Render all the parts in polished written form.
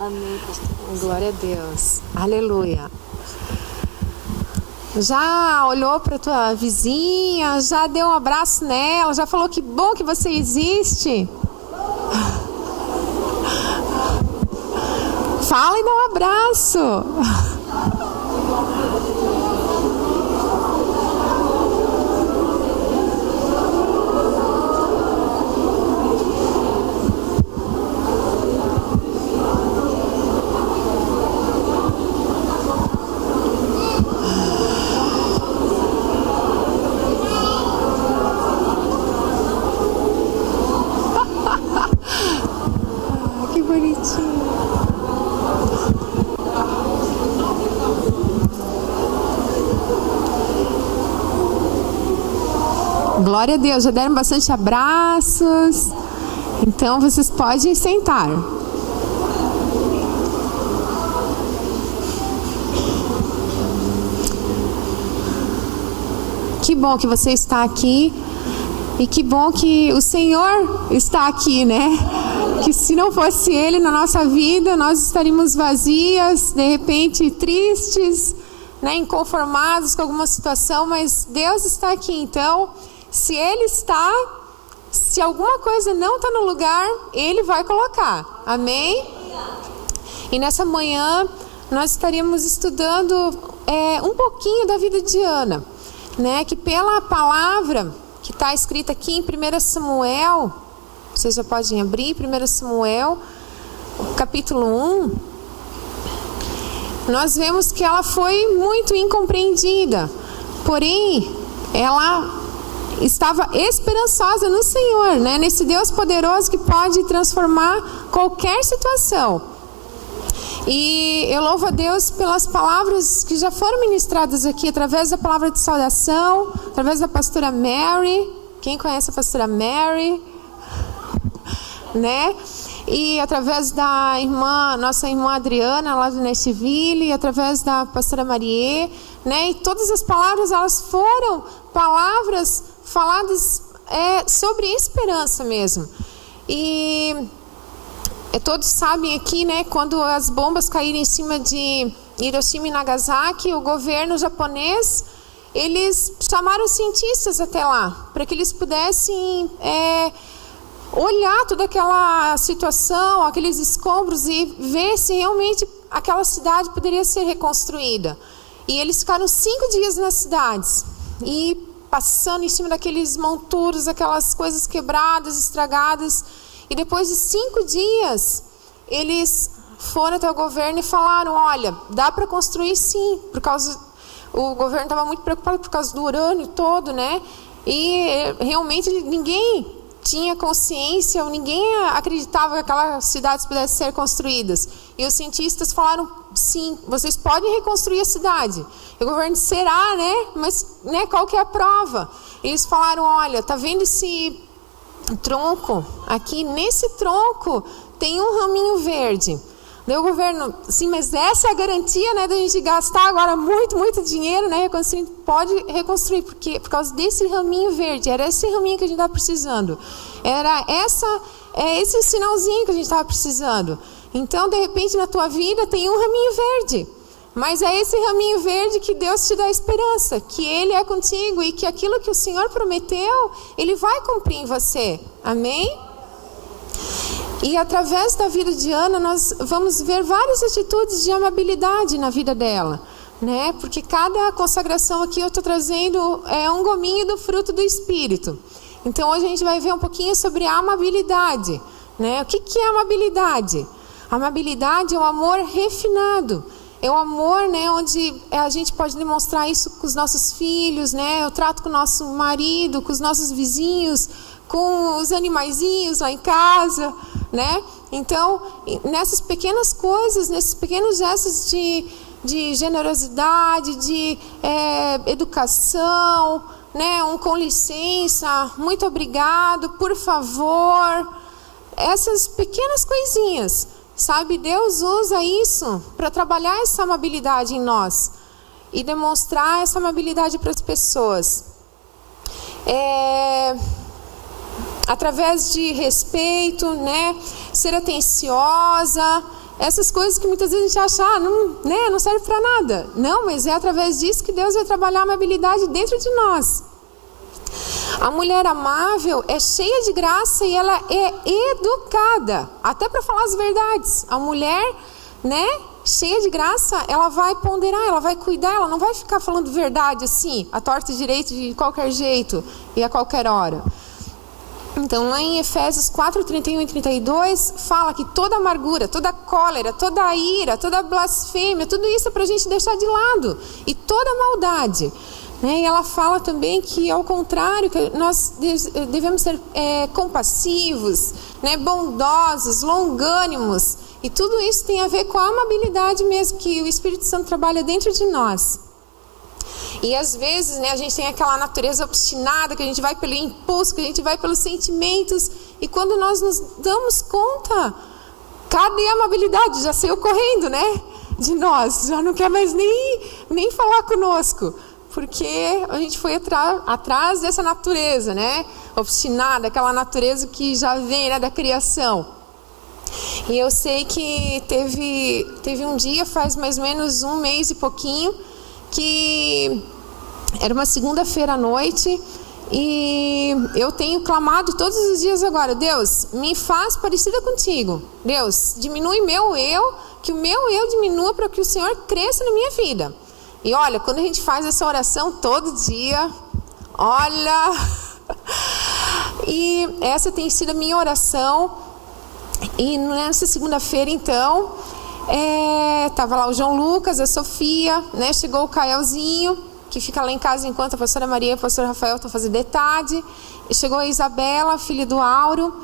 Amém, pastor. Glória a Deus. Aleluia. Já olhou para tua vizinha, já deu um abraço nela, já falou que bom que você existe? Fala e dá um abraço. Que bonitinho. Glória a Deus, já deram bastante abraços. Então vocês podem sentar. Que bom que você está aqui. E que bom que o Senhor está aqui, né? Que se não fosse Ele na nossa vida, nós estaríamos vazias, de repente tristes, né? Inconformados com alguma situação, mas Deus está aqui. Então, se Ele está, se alguma coisa não está no lugar, Ele vai colocar. Amém? E nessa manhã, nós estaríamos estudando um pouquinho da vida de Ana, né? Que pela palavra que está escrita aqui em 1 Samuel, vocês já podem abrir, 1 Samuel, capítulo 1, nós vemos que ela foi muito incompreendida, porém, ela estava esperançosa no Senhor, né? Nesse Deus poderoso que pode transformar qualquer situação. E eu louvo a Deus pelas palavras que já foram ministradas aqui, através da palavra de saudação, através da pastora Mary. Quem conhece a pastora Mary? Né? E através da nossa irmã Adriana, lá do Nashville, e através da pastora Marie, né? E todas as palavras, elas foram palavras faladas sobre esperança mesmo. E todos sabem aqui, né, quando as bombas caíram em cima de Hiroshima e Nagasaki, o governo japonês, eles chamaram cientistas até lá, para que eles pudessem olhar toda aquela situação, aqueles escombros e ver se realmente aquela cidade poderia ser reconstruída. E eles ficaram 5 dias nas cidades, e passando em cima daqueles monturos, aquelas coisas quebradas, estragadas. E depois de 5 dias, eles foram até o governo e falaram: olha, dá para construir sim, o governo estava muito preocupado por causa do urânio todo, né? E realmente ninguém tinha consciência, ou ninguém acreditava que aquelas cidades pudessem ser construídas. E os cientistas falaram: sim, vocês podem reconstruir a cidade. E o governo: será, né? Mas, né, qual que é a prova? Eles falaram: olha, tá vendo esse tronco? Aqui nesse tronco tem um raminho verde. Daí o governo: sim, mas essa é a garantia, né, da gente gastar agora muito dinheiro, né, reconstruindo? Pode reconstruir, porque por causa desse raminho verde, era esse raminho que a gente estava precisando, era esse sinalzinho que a gente estava precisando. Então, de repente, na tua vida tem um raminho verde, mas é esse raminho verde que Deus te dá esperança, que Ele é contigo e que aquilo que o Senhor prometeu, Ele vai cumprir em você. Amém? E através da vida de Ana, nós vamos ver várias atitudes de amabilidade na vida dela, né? Porque cada consagração aqui eu estou trazendo um gominho do fruto do Espírito. Então hoje a gente vai ver um pouquinho sobre a amabilidade, né? O que é amabilidade? A amabilidade é o amor refinado. É o amor, né, onde a gente pode demonstrar isso com os nossos filhos, né? Eu trato com o nosso marido, com os nossos vizinhos, com os animaizinhos lá em casa, né? Então, nessas pequenas coisas, nesses pequenos gestos de generosidade, de educação, né? Com licença, muito obrigado, por favor, essas pequenas coisinhas, sabe? Deus usa isso para trabalhar essa amabilidade em nós e demonstrar essa amabilidade para as pessoas. Através de respeito, né? Ser atenciosa, essas coisas que muitas vezes a gente acha, não serve para nada. Não, mas é através disso que Deus vai trabalhar a amabilidade dentro de nós. A mulher amável é cheia de graça e ela é educada, até para falar as verdades. A mulher, cheia de graça, ela vai ponderar, ela vai cuidar, ela não vai ficar falando verdade assim, a torta e direito de qualquer jeito e a qualquer hora. Então, lá em Efésios 4, 31 e 32, fala que toda amargura, toda cólera, toda ira, toda blasfêmia, tudo isso é para a gente deixar de lado. E toda maldade. E ela fala também que, ao contrário, que nós devemos ser compassivos, bondosos, longânimos. E tudo isso tem a ver com a amabilidade mesmo, que o Espírito Santo trabalha dentro de nós. E às vezes, a gente tem aquela natureza obstinada, que a gente vai pelo impulso, que a gente vai pelos sentimentos. E quando nós nos damos conta, cadê a amabilidade? Já saiu correndo, de nós. Já não quer mais nem falar conosco. Porque a gente foi atrás dessa natureza, obstinada, aquela natureza que já vem, da criação. E eu sei que teve um dia, faz mais ou menos um mês e pouquinho, que era uma segunda-feira à noite, e eu tenho clamado todos os dias agora: Deus, me faz parecida contigo. Deus, diminui meu eu, que o meu eu diminua para que o Senhor cresça na minha vida. E olha, quando a gente faz essa oração todo dia, olha, e essa tem sido a minha oração. E nessa segunda-feira, então, estava lá o João Lucas, a Sofia, chegou o Caelzinho, que fica lá em casa enquanto a pastora Maria e o pastor Rafael estão fazendo detalhe. E chegou a Isabela, filha do Auro.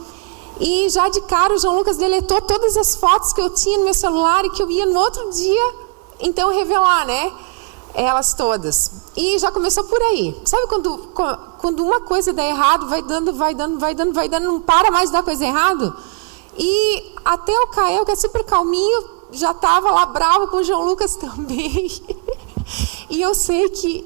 E já de cara o João Lucas deletou todas as fotos que eu tinha no meu celular e que eu ia no outro dia, então, revelar, elas todas. E já começou por aí. Sabe quando uma coisa dá errado, vai dando, não para mais de dar coisa errado? E até o Cael, que é super calminho, já estava lá bravo com o João Lucas também. E eu sei que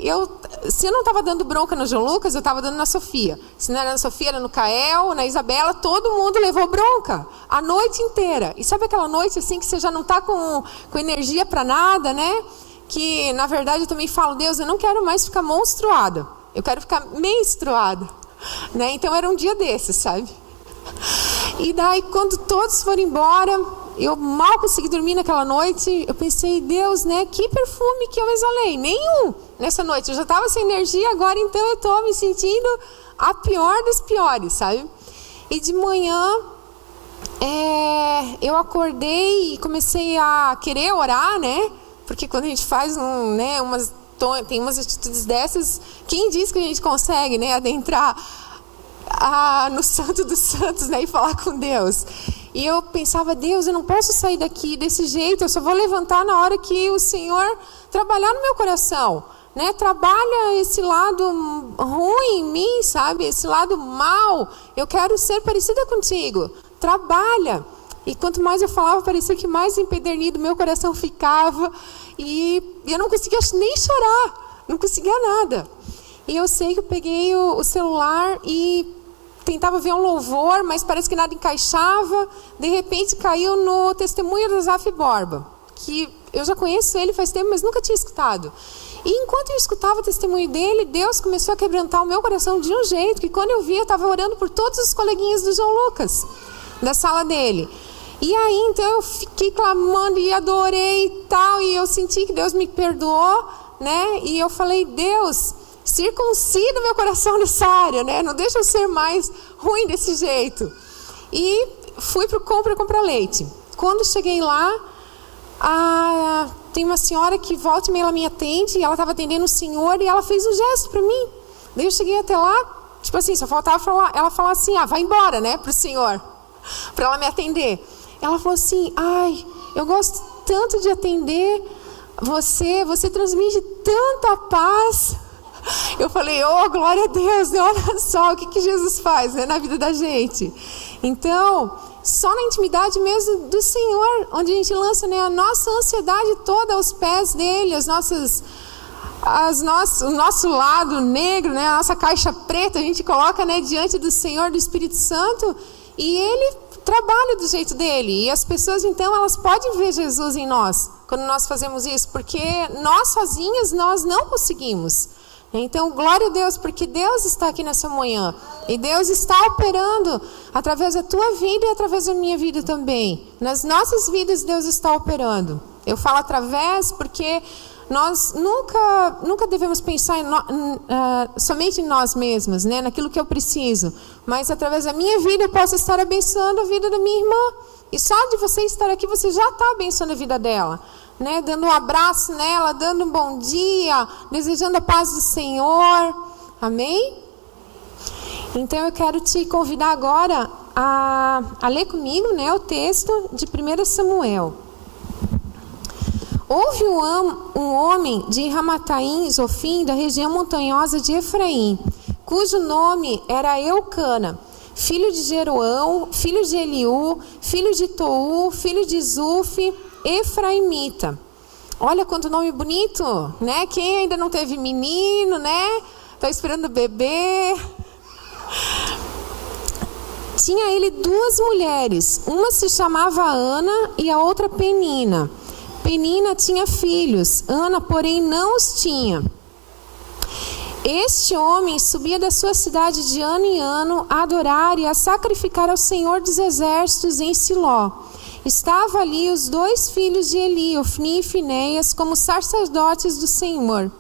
se eu não estava dando bronca no João Lucas, eu estava dando na Sofia. Se não era na Sofia, era no Cael, na Isabela, todo mundo levou bronca a noite inteira. E sabe aquela noite assim que você já não está com energia para nada, Que na verdade eu também falo: Deus, eu não quero mais ficar monstruada, eu quero ficar menstruada, Então era um dia desses, sabe? E daí, quando todos foram embora, eu mal consegui dormir naquela noite. Eu pensei: Deus, que perfume que eu exalei? Nenhum nessa noite. Eu já estava sem energia, agora então eu estou me sentindo a pior das piores, sabe? E de manhã, eu acordei e comecei a querer orar, Porque quando a gente faz tem umas atitudes dessas, quem diz que a gente consegue, adentrar no Santo dos Santos, e falar com Deus? E eu pensava: Deus, eu não posso sair daqui desse jeito, eu só vou levantar na hora que o Senhor trabalhar no meu coração, Trabalha esse lado ruim em mim, sabe? Esse lado mal. Eu quero ser parecida contigo. Trabalha. E quanto mais eu falava, parecia que mais empedernido meu coração ficava. E eu não conseguia nem chorar, não conseguia nada. E eu sei que eu peguei o celular e tentava ver um louvor, mas parece que nada encaixava. De repente caiu no testemunho do Zaf Borba, que eu já conheço ele faz tempo, mas nunca tinha escutado. E enquanto eu escutava o testemunho dele, Deus começou a quebrantar o meu coração de um jeito que, quando eu vi, eu estava orando por todos os coleguinhas do João Lucas, da sala dele. E aí, então, eu fiquei clamando e adorei e tal, e eu senti que Deus me perdoou, E eu falei: Deus, circuncida meu coração nessa área, Não deixa eu ser mais ruim desse jeito. E fui para o comprar leite. Quando cheguei lá, tem uma senhora que volta e meia ela me atende, e ela estava atendendo o senhor, e ela fez um gesto para mim. Daí eu cheguei até lá, tipo assim, só faltava ela falar assim: vai embora, para o senhor, para ela me atender. Ela falou assim: ai, eu gosto tanto de atender você transmite tanta paz. Eu falei: oh, glória a Deus, olha só o que Jesus faz, na vida da gente. Então, só na intimidade mesmo do Senhor, onde a gente lança, a nossa ansiedade toda aos pés dele, o nosso lado negro, a nossa caixa preta, a gente coloca, diante do Senhor, do Espírito Santo, e ele trabalha do jeito dele. E as pessoas, então, elas podem ver Jesus em nós, quando nós fazemos isso, porque nós sozinhas, nós não conseguimos. Então, glória a Deus, porque Deus está aqui nessa manhã. E Deus está operando através da tua vida e através da minha vida também. Nas nossas vidas, Deus está operando. Eu falo através porque nós nunca devemos pensar somente em nós mesmos, né? Naquilo que eu preciso. Mas através da minha vida, eu posso estar abençoando a vida da minha irmã. E só de você estar aqui, você já está abençoando a vida dela. Né, dando um abraço nela, dando um bom dia, desejando a paz do Senhor. Amém? Então eu quero te convidar agora a ler comigo, né, o texto de 1 Samuel. Houve um homem de Ramataim, Zofim, da região montanhosa de Efraim, cujo nome era Eucana, filho de Jeroão, filho de Eliú, filho de Tou, filho de Zufi, Efraimita. Olha quanto nome bonito, né? Quem ainda não teve menino, né? Está esperando bebê. Tinha ele 2 mulheres. Uma se chamava Ana e a outra Penina. Penina tinha filhos, Ana, porém, não os tinha. Este homem subia da sua cidade de ano em ano a adorar e a sacrificar ao Senhor dos Exércitos em Siló. Estava ali os 2 filhos de Eli, Ofni e Finéias, como sacerdotes do Senhor.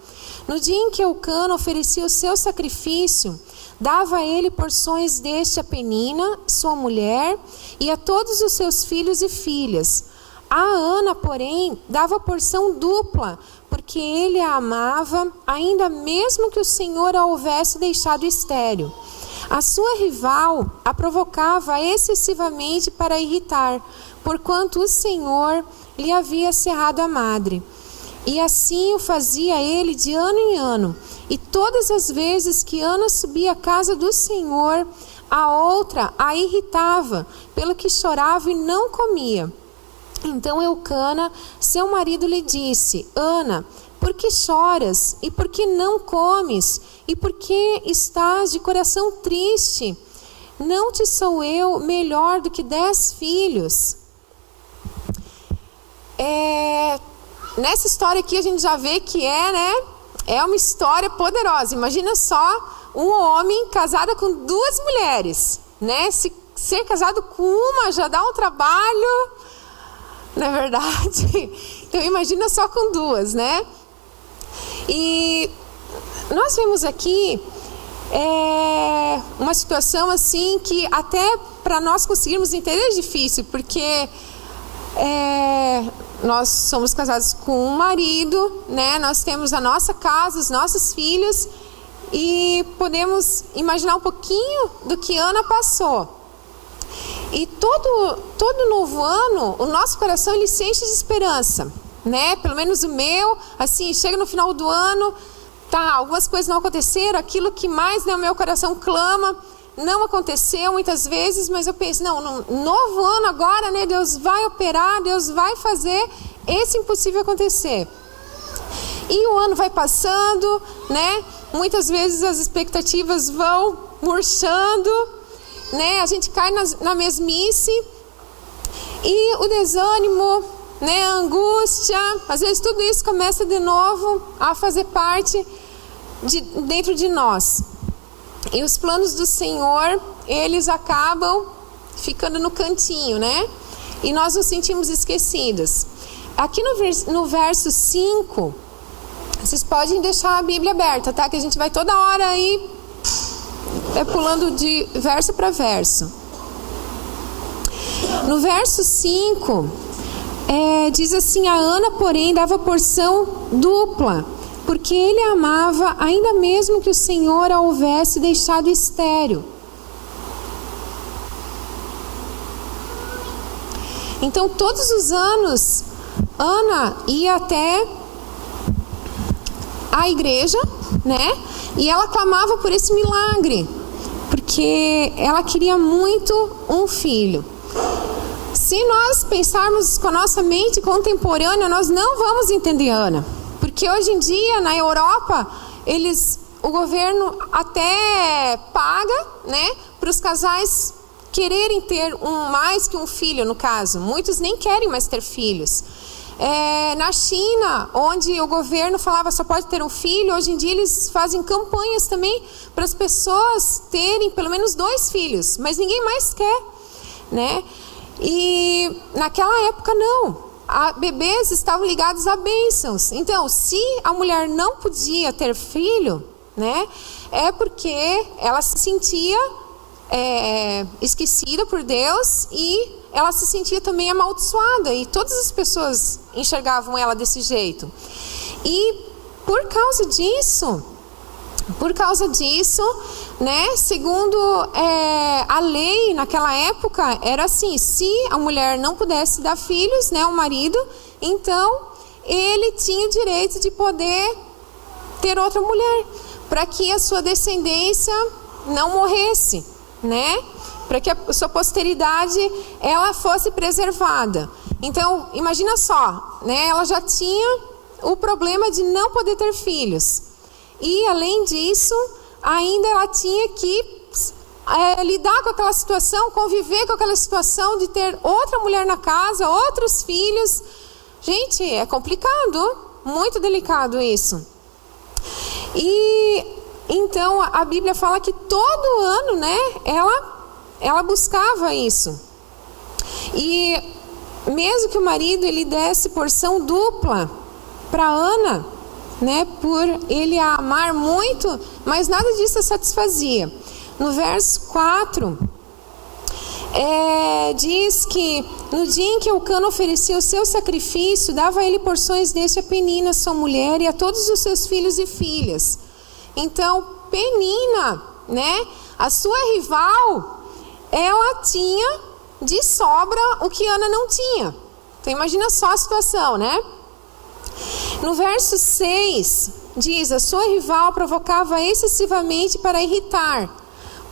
No dia em que Eucana oferecia o seu sacrifício, dava a ele porções deste a Penina, sua mulher, e a todos os seus filhos e filhas. A Ana, porém, dava porção dupla, porque ele a amava, ainda mesmo que o Senhor a houvesse deixado estéril. A sua rival a provocava excessivamente para irritar, porquanto o Senhor lhe havia cerrado a madre. E assim o fazia ele de ano em ano. E todas as vezes que Ana subia à casa do Senhor, a outra a irritava, pelo que chorava e não comia. Então Eucana, seu marido, lhe disse: Ana, por que choras? E por que não comes? E por que estás de coração triste? Não te sou eu melhor do que 10 filhos? Nessa história aqui a gente já vê que é uma história poderosa. Imagina só um homem casado com 2 mulheres, né? Se ser casado com uma já dá um trabalho, não é verdade? Então imagina só com 2, né? E nós vemos aqui uma situação assim que até para nós conseguirmos entender é difícil, porque nós somos casados com um marido, né? Nós temos a nossa casa, os nossos filhos, e podemos imaginar um pouquinho do que Ana passou. E todo novo ano, o nosso coração ele se enche de esperança, né? Pelo menos o meu, assim, chega no final do ano, algumas coisas não aconteceram, aquilo que mais, né, o meu coração clama, não aconteceu muitas vezes, mas eu penso, não, no novo ano agora, né, Deus vai operar, Deus vai fazer esse impossível acontecer. E o ano vai passando, né? Muitas vezes as expectativas vão murchando, né? A gente cai na mesmice e o desânimo, né? A angústia, às vezes tudo isso começa de novo a fazer parte dentro de nós. E os planos do Senhor, eles acabam ficando no cantinho, né? E nós nos sentimos esquecidos. Aqui no verso 5, vocês podem deixar a Bíblia aberta, tá? Que a gente vai toda hora aí pulando de verso para verso. No verso 5, diz assim: a Ana, porém, dava porção dupla, porque ele a amava, ainda mesmo que o Senhor a houvesse deixado estéril. Então, todos os anos, Ana ia até a igreja, né? E ela clamava por esse milagre, porque ela queria muito um filho. Se nós pensarmos com a nossa mente contemporânea, nós não vamos entender Ana. Porque hoje em dia, na Europa, o governo até paga, né, para os casais quererem ter mais que um filho, no caso. Muitos nem querem mais ter filhos. Na China, onde o governo falava só pode ter um filho, hoje em dia eles fazem campanhas também para as pessoas terem pelo menos 2 filhos, mas ninguém mais quer, né? E naquela época não. Bebês estavam ligados a bênçãos. Então, se a mulher não podia ter filho, né, é porque ela se sentia esquecida por Deus e ela se sentia também amaldiçoada. E todas as pessoas enxergavam ela desse jeito. E por causa disso, né, segundo a lei naquela época, era assim: se a mulher não pudesse dar filhos, né, ao marido, então ele tinha o direito de poder ter outra mulher, para que a sua descendência não morresse, né, para que a sua posteridade ela fosse preservada. Então, imagina só, né, ela já tinha o problema de não poder ter filhos. E, além disso, ainda ela tinha que lidar com aquela situação, conviver com aquela situação de ter outra mulher na casa, outros filhos. Gente, é complicado, muito delicado isso. E, então, a Bíblia fala que todo ano, né, ela buscava isso. E, mesmo que o marido ele desse porção dupla para Ana, né, por ele a amar muito, mas nada disso a satisfazia. No verso 4, diz que no dia em que Eucana oferecia o seu sacrifício, dava a ele porções deste a Penina, sua mulher, e a todos os seus filhos e filhas. Então, Penina, né, a sua rival, ela tinha de sobra o que Ana não tinha. Então, imagina só a situação, né? No verso 6, diz: a sua rival provocava excessivamente para irritar,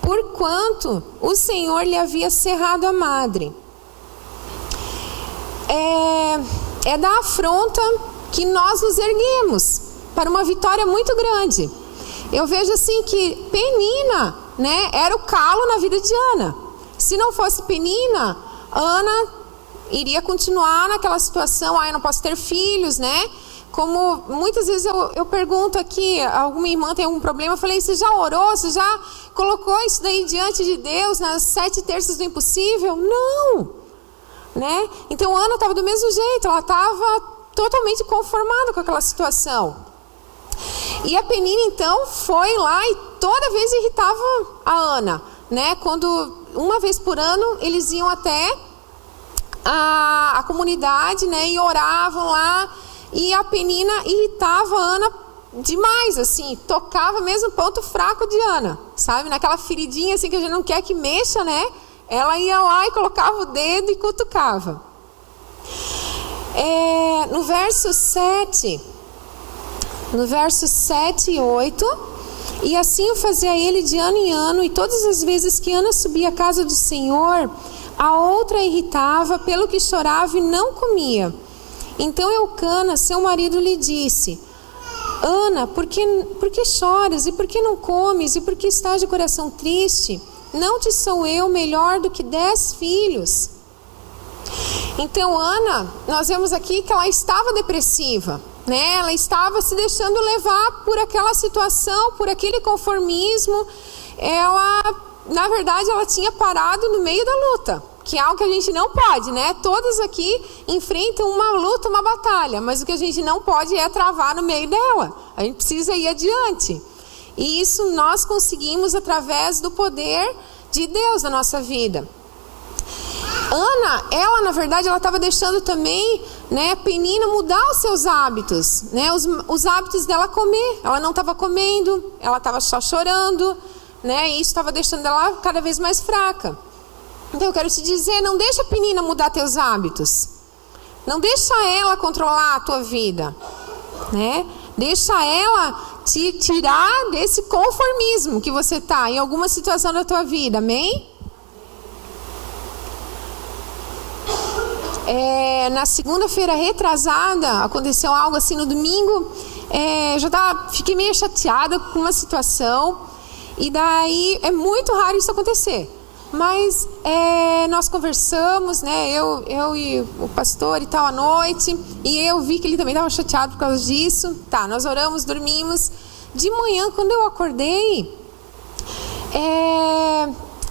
porquanto o Senhor lhe havia cerrado a madre. É da afronta que nós nos erguemos para uma vitória muito grande. Eu vejo assim que Penina, né, era o calo na vida de Ana. Se não fosse Penina, Ana iria continuar naquela situação: eu não posso ter filhos, né? Como muitas vezes eu pergunto aqui, alguma irmã tem algum problema, eu falei: você já orou? Você já colocou isso daí diante de Deus nas 7 terças do impossível? Não, né? Então Ana estava do mesmo jeito, ela estava totalmente conformada com aquela situação. E a Penina então foi lá e toda vez irritava a Ana, né? Quando uma vez por ano eles iam até a comunidade, né, e oravam lá. E a Penina irritava a Ana demais, assim, tocava mesmo o ponto fraco de Ana, sabe? Naquela feridinha assim que a gente não quer que mexa, né? Ela ia lá e colocava o dedo e cutucava. No verso 7 e 8, e assim o fazia ele de ano em ano, e todas as vezes que Ana subia à casa do Senhor, a outra irritava, pelo que chorava e não comia. Então Eucana, seu marido, lhe disse: Ana, por que choras? E por que não comes? E por que estás de coração triste? Não te sou eu melhor do que 10 filhos? Então Ana, nós vemos aqui que ela estava depressiva, né? Ela estava se deixando levar por aquela situação, por aquele conformismo. Na verdade, ela tinha parado no meio da luta, que é algo que a gente não pode, né? Todos aqui enfrentam uma luta, uma batalha, mas o que a gente não pode é travar no meio dela. A gente precisa ir adiante. E isso nós conseguimos através do poder de Deus na nossa vida. Ana, ela na verdade, ela estava deixando também, né, a Penina mudar os seus hábitos, né? Os hábitos dela comer. Ela não estava comendo, ela estava só chorando, né? E isso estava deixando ela cada vez mais fraca. Então eu quero te dizer, não deixa a Penina mudar teus hábitos. Não deixa ela controlar a tua vida, né? Deixa ela te tirar desse conformismo que você está em alguma situação da tua vida, amém? Na segunda-feira retrasada, aconteceu algo assim no domingo. Fiquei meio chateada com uma situação. E daí, é muito raro isso acontecer. Mas nós conversamos, né? Eu e o pastor e tal à noite. E eu vi que ele também estava chateado por causa disso. Tá, nós oramos, dormimos. De manhã, quando eu acordei,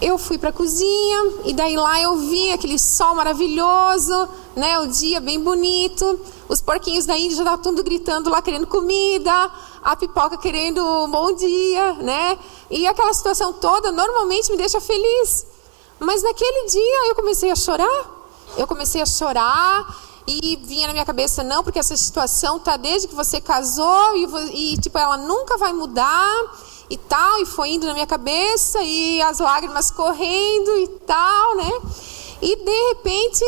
eu fui para a cozinha. E daí lá eu vi aquele sol maravilhoso, né? O dia bem bonito. Os porquinhos da Índia já estavam tudo gritando lá, querendo comida. A pipoca querendo um bom dia, né? E aquela situação toda normalmente me deixa feliz. Mas naquele dia eu comecei a chorar. Eu comecei a chorar e vinha na minha cabeça, não, porque essa situação tá desde que você casou e tipo, ela nunca vai mudar e tal. E foi indo na minha cabeça e as lágrimas correndo e tal, né? E de repente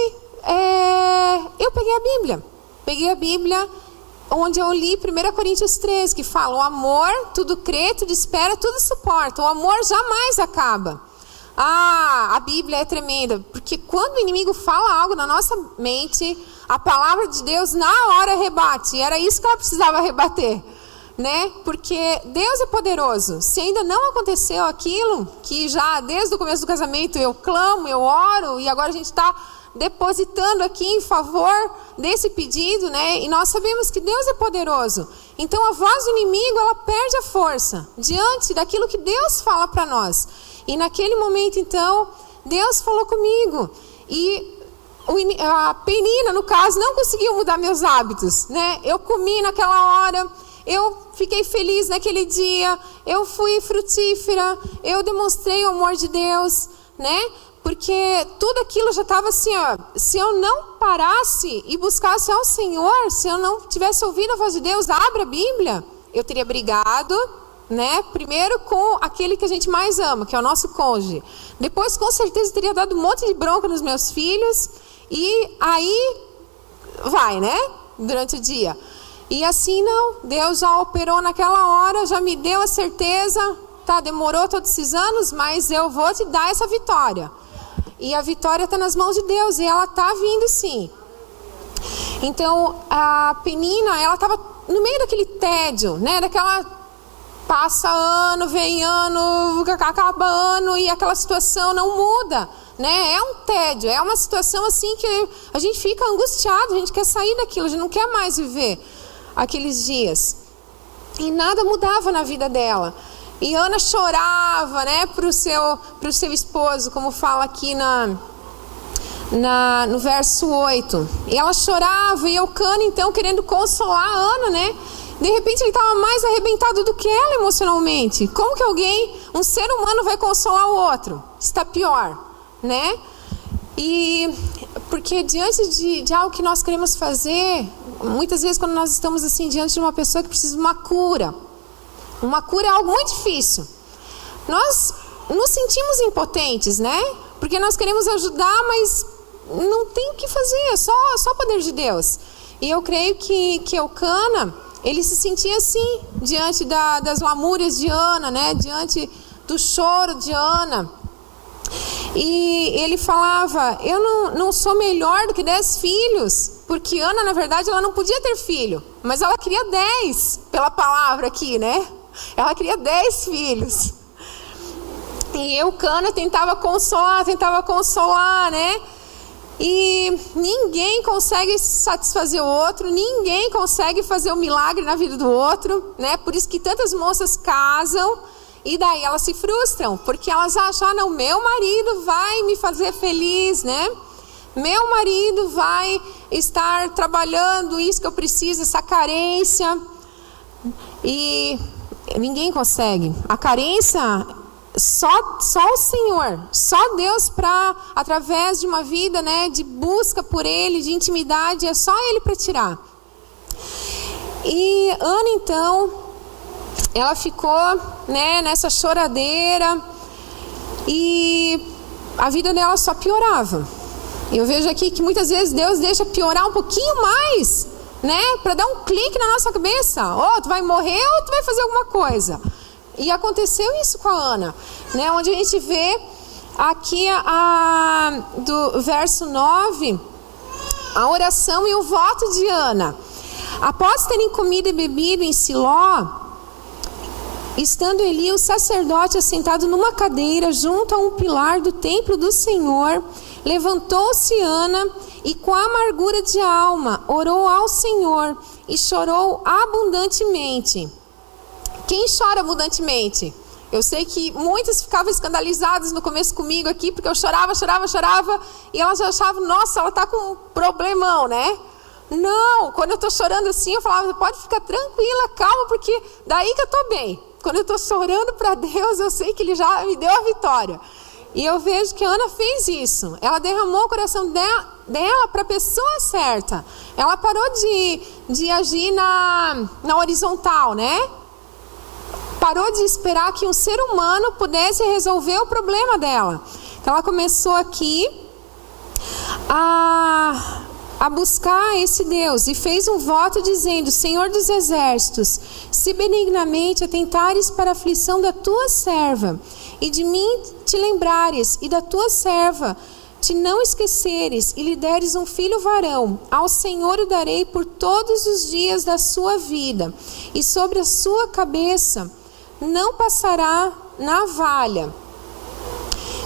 eu peguei a Bíblia. Peguei a Bíblia, onde eu li 1 Coríntios 13, que fala: o amor tudo crê, tudo espera, tudo suporta. O amor jamais acaba. A Bíblia é tremenda, porque quando o inimigo fala algo na nossa mente, a palavra de Deus na hora rebate. E era isso que ela precisava rebater, né? Porque Deus é poderoso. Se ainda não aconteceu aquilo, que já desde o começo do casamento eu clamo, eu oro, e agora a gente está depositando aqui em favor desse pedido, né? E nós sabemos que Deus é poderoso. Então a voz do inimigo, ela perde a força diante daquilo que Deus fala para nós. E naquele momento, então, Deus falou comigo. E a Penina, no caso, não conseguiu mudar meus hábitos, né? Eu comi naquela hora, eu fiquei feliz naquele dia, eu fui frutífera, eu demonstrei o amor de Deus, né? Porque tudo aquilo já estava assim, ó. Se eu não parasse e buscasse ao Senhor, se eu não tivesse ouvido a voz de Deus, abra a Bíblia, eu teria brigado, né? Primeiro com aquele que a gente mais ama, que é o nosso cônjuge. Depois, com certeza, teria dado um monte de bronca nos meus filhos. E aí vai, né? Durante o dia. E assim não. Deus já operou naquela hora, já me deu a certeza. Tá, demorou todos esses anos, mas eu vou te dar essa vitória. E a vitória está nas mãos de Deus. E ela está vindo sim. Então, a Penina, ela estava no meio daquele tédio, né? Daquela... Passa ano, vem ano, acaba ano e aquela situação não muda, né? É um tédio, é uma situação assim que a gente fica angustiado, a gente quer sair daquilo, a gente não quer mais viver aqueles dias. E nada mudava na vida dela. E Ana chorava, né, pro seu esposo, como fala aqui no verso 8. E ela chorava e Eucana, então, querendo consolar a Ana, né? De repente ele estava mais arrebentado do que ela emocionalmente. Como que um ser humano vai consolar o outro? Está pior, né? E porque diante de algo que nós queremos fazer, muitas vezes quando nós estamos assim diante de uma pessoa que precisa de uma cura é algo muito difícil. Nós nos sentimos impotentes, né? Porque nós queremos ajudar, mas não tem o que fazer, é só o poder de Deus. E eu creio que Eucana, ele se sentia assim, diante das lamúrias de Ana, né? Diante do choro de Ana. E ele falava: eu não sou melhor do que 10 filhos. Porque Ana, na verdade, ela não podia ter filho. Mas ela queria 10, pela palavra aqui, né? Ela queria 10 filhos. E Eucana tentava consolar, né? E ninguém consegue satisfazer o outro, ninguém consegue fazer um milagre na vida do outro, né? Por isso que tantas moças casam e daí elas se frustram, porque elas acham: não, meu marido vai me fazer feliz, né? Meu marido vai estar trabalhando isso que eu preciso, essa carência. E ninguém consegue. A carência... Só o Senhor, só Deus, através de uma vida, né, de busca por Ele, de intimidade, é só Ele para tirar. E Ana, então, ela ficou, né, nessa choradeira e a vida dela só piorava. Eu vejo aqui que muitas vezes Deus deixa piorar um pouquinho mais, né, para dar um clique na nossa cabeça. Tu vai morrer ou tu vai fazer alguma coisa. E aconteceu isso com a Ana, né? Onde a gente vê aqui do verso 9, a oração e o voto de Ana. Após terem comido e bebido em Siló, Estando Eli, o sacerdote, assentado numa cadeira junto a um pilar do templo do Senhor, levantou-se Ana e com amargura de alma orou ao Senhor e chorou abundantemente. Quem chora abundantemente? Eu sei que muitas ficavam escandalizadas no começo comigo aqui, porque eu chorava, e elas já achavam, nossa, ela está com um problemão, né? Não, quando eu estou chorando assim, eu falava, pode ficar tranquila, calma, porque daí que eu estou bem. Quando eu estou chorando para Deus, eu sei que Ele já me deu a vitória. E eu vejo que a Ana fez isso. Ela derramou o coração dela para a pessoa certa. Ela parou de agir na horizontal, né? Parou de esperar que um ser humano pudesse resolver o problema dela. Então ela começou aqui a buscar esse Deus e fez um voto dizendo: Senhor dos exércitos, se benignamente atentares para a aflição da tua serva, e de mim te lembrares, e da tua serva te não esqueceres, e lhe deres um filho varão, ao Senhor o darei por todos os dias da sua vida, e sobre a sua cabeça não passará navalha.